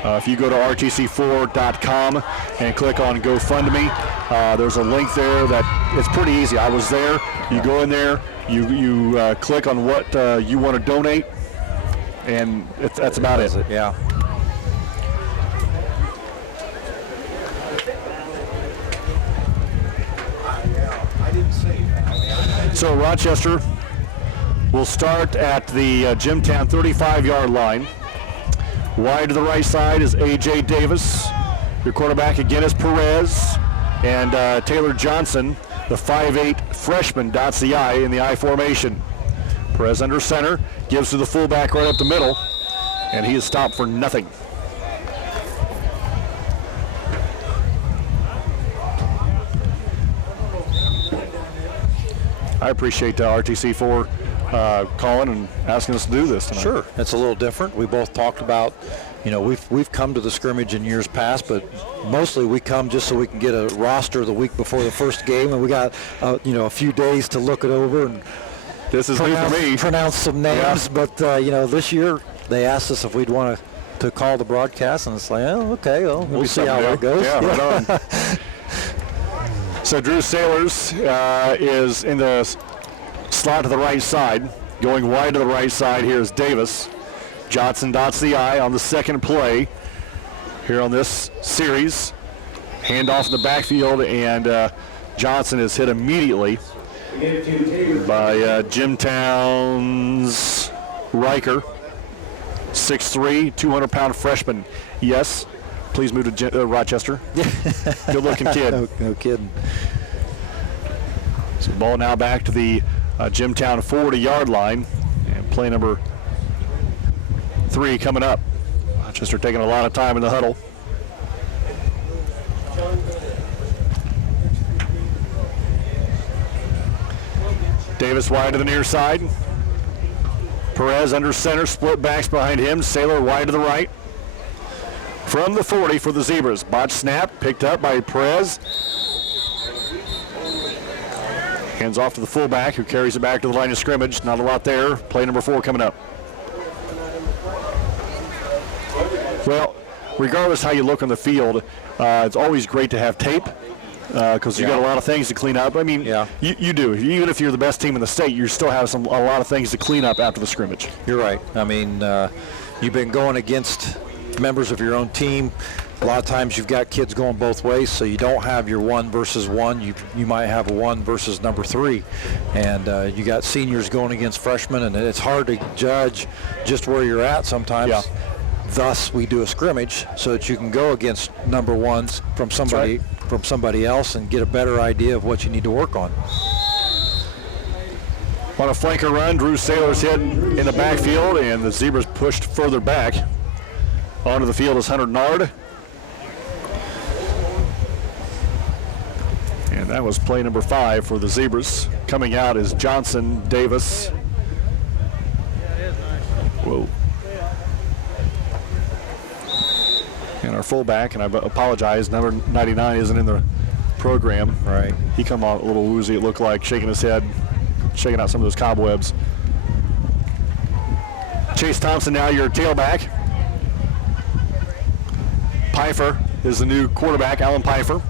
If you go to RTC4.com and click on GoFundMe, there's a link there that it's pretty easy. I was there. You go in there, you click on what you want to donate, and that's about it. Yeah. So Rochester will start at the Jimtown 35-yard line. Wide to the right side is A.J. Davis. Your quarterback again is Perez. And Taylor Johnson, The 5'8" freshman dots the I in the I formation. Perez under center, gives to the fullback right up the middle, and he is stopped for nothing. I appreciate RTC4 calling and asking us to do this tonight. Sure, it's a little different. We both talked about, we've come to the scrimmage in years past, but mostly we come just so we can get a roster the week before the first game, and we got a few days to look it over and this is new for me. Pronounce some names. Yeah. But this year they asked us if we'd want to call the broadcast, and it's like, oh, okay, well, we'll see how that goes. Yeah, right on. So Drew Sailors is in the slot to the right side. Going wide to the right side here is Davis. Johnson dots the I on the second play here on this series. Handoff in the backfield, and Johnson is hit immediately by Jimtown's Riker. 6'3", 200-pound freshman. Yes, please move to Rochester. Good-looking kid. No kidding. So ball now back to the Jimtown 40-yard line, and play number 3 coming up. Rochester taking a lot of time in the huddle. Davis wide to the near side. Perez under center, split backs behind him. Sailor wide to the right. From the 40 for the Zebras. Botch snap, picked up by Perez. Hands off to the fullback, who carries it back to the line of scrimmage. Not a lot there. Play number 4 coming up. Well, regardless how you look on the field, it's always great to have tape because you got a lot of things to clean up. I mean, you do. Even if you're the best team in the state, you still have a lot of things to clean up after the scrimmage. You're right. I mean, you've been going against members of your own team. A lot of times you've got kids going both ways, so you don't have your 1 versus 1. You might have a 1 versus number 3. And you got seniors going against freshmen, and it's hard to judge just where you're at sometimes. Yeah. Thus, we do a scrimmage so that you can go against number 1s from somebody else and get a better idea of what you need to work on. On a flanker run, Drew Sailor's hit in the backfield, and the Zebras pushed further back. Onto the field is Hunter Nard. And that was play number 5 for the Zebras. Coming out is Johnson, Davis. Whoa. And our fullback, and I apologize, number 99 isn't in the program. Right. He come out a little woozy, it looked like, shaking his head, shaking out some of those cobwebs. Chase Thompson now your tailback. Pfeiffer is the new quarterback, Alan Pfeiffer.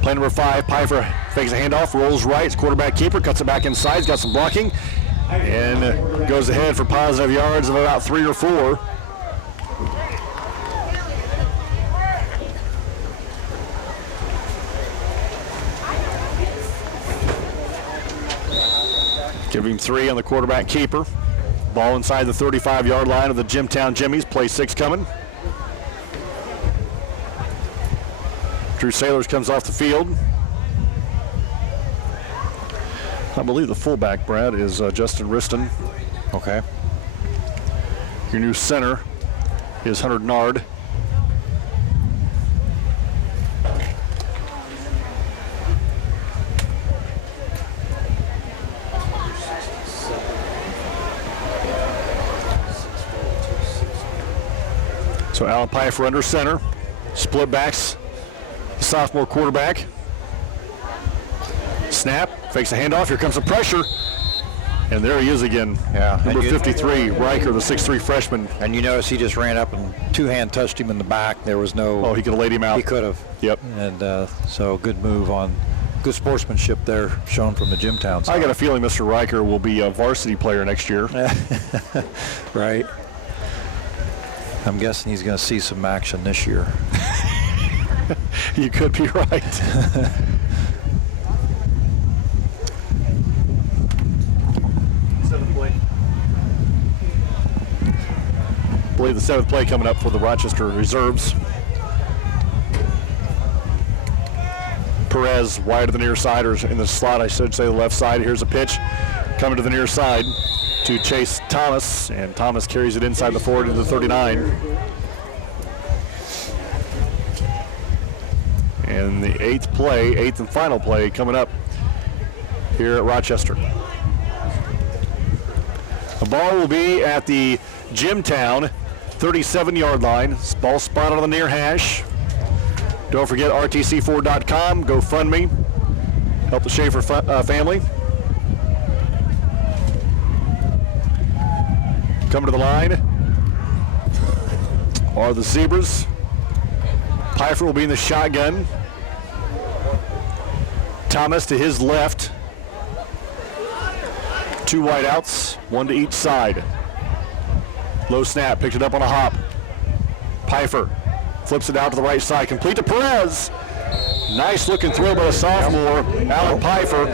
Play number 5, Pfeiffer fakes a handoff, rolls right, it's quarterback keeper, cuts it back inside, he's got some blocking, and goes ahead for positive yards of about 3 or 4. Give him 3 on the quarterback keeper. Ball inside the 35-yard line of the Jimtown Jimmies. Play 6 coming. Drew Sailors comes off the field. I believe the fullback, Brad, is Justin Riston. Okay. Your new center is Hunter Nard. So Alan Pfeiffer under center. Split backs. Sophomore quarterback. Snap. Fakes a handoff. Here comes the pressure. And there he is again. Yeah. Number 53, Riker, the 6'3 freshman. And you notice he just ran up and two-hand touched him in the back. There was no... Oh, he could have laid him out. He could have. Yep. And so good move on... Good sportsmanship there shown from the Jimtown side. I got a feeling Mr. Riker will be a varsity player next year. Right. I'm guessing he's going to see some action this year. You could be right. I believe the 7th play coming up for the Rochester reserves. Perez wide to the near side, or in the slot, I should say, the left side. Here's a pitch coming to the near side to Chase Thomas, and Thomas carries it inside the 40 to the 39. And the eighth and final play coming up here at Rochester. The ball will be at the Jimtown 37-yard line. Ball spotted on the near hash. Don't forget RTC4.com, GoFundMe, help the Schaefer family. Coming to the line are the Zebras. Pfeiffer will be in the shotgun. Thomas to his left. 2 wideouts, 1 to each side. Low snap, picked it up on a hop. Pfeiffer flips it out to the right side, complete to Perez. Nice looking throw by the sophomore, Alan Pfeiffer.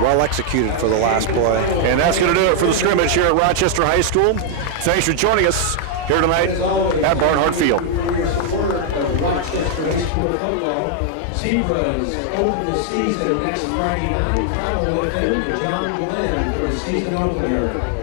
Well executed for the last play. And that's going to do it for the scrimmage here at Rochester High School. Thanks for joining us here tonight at Barnhart Field. Zebras open the season next Friday night. Travel with them to John Glenn for the season opener.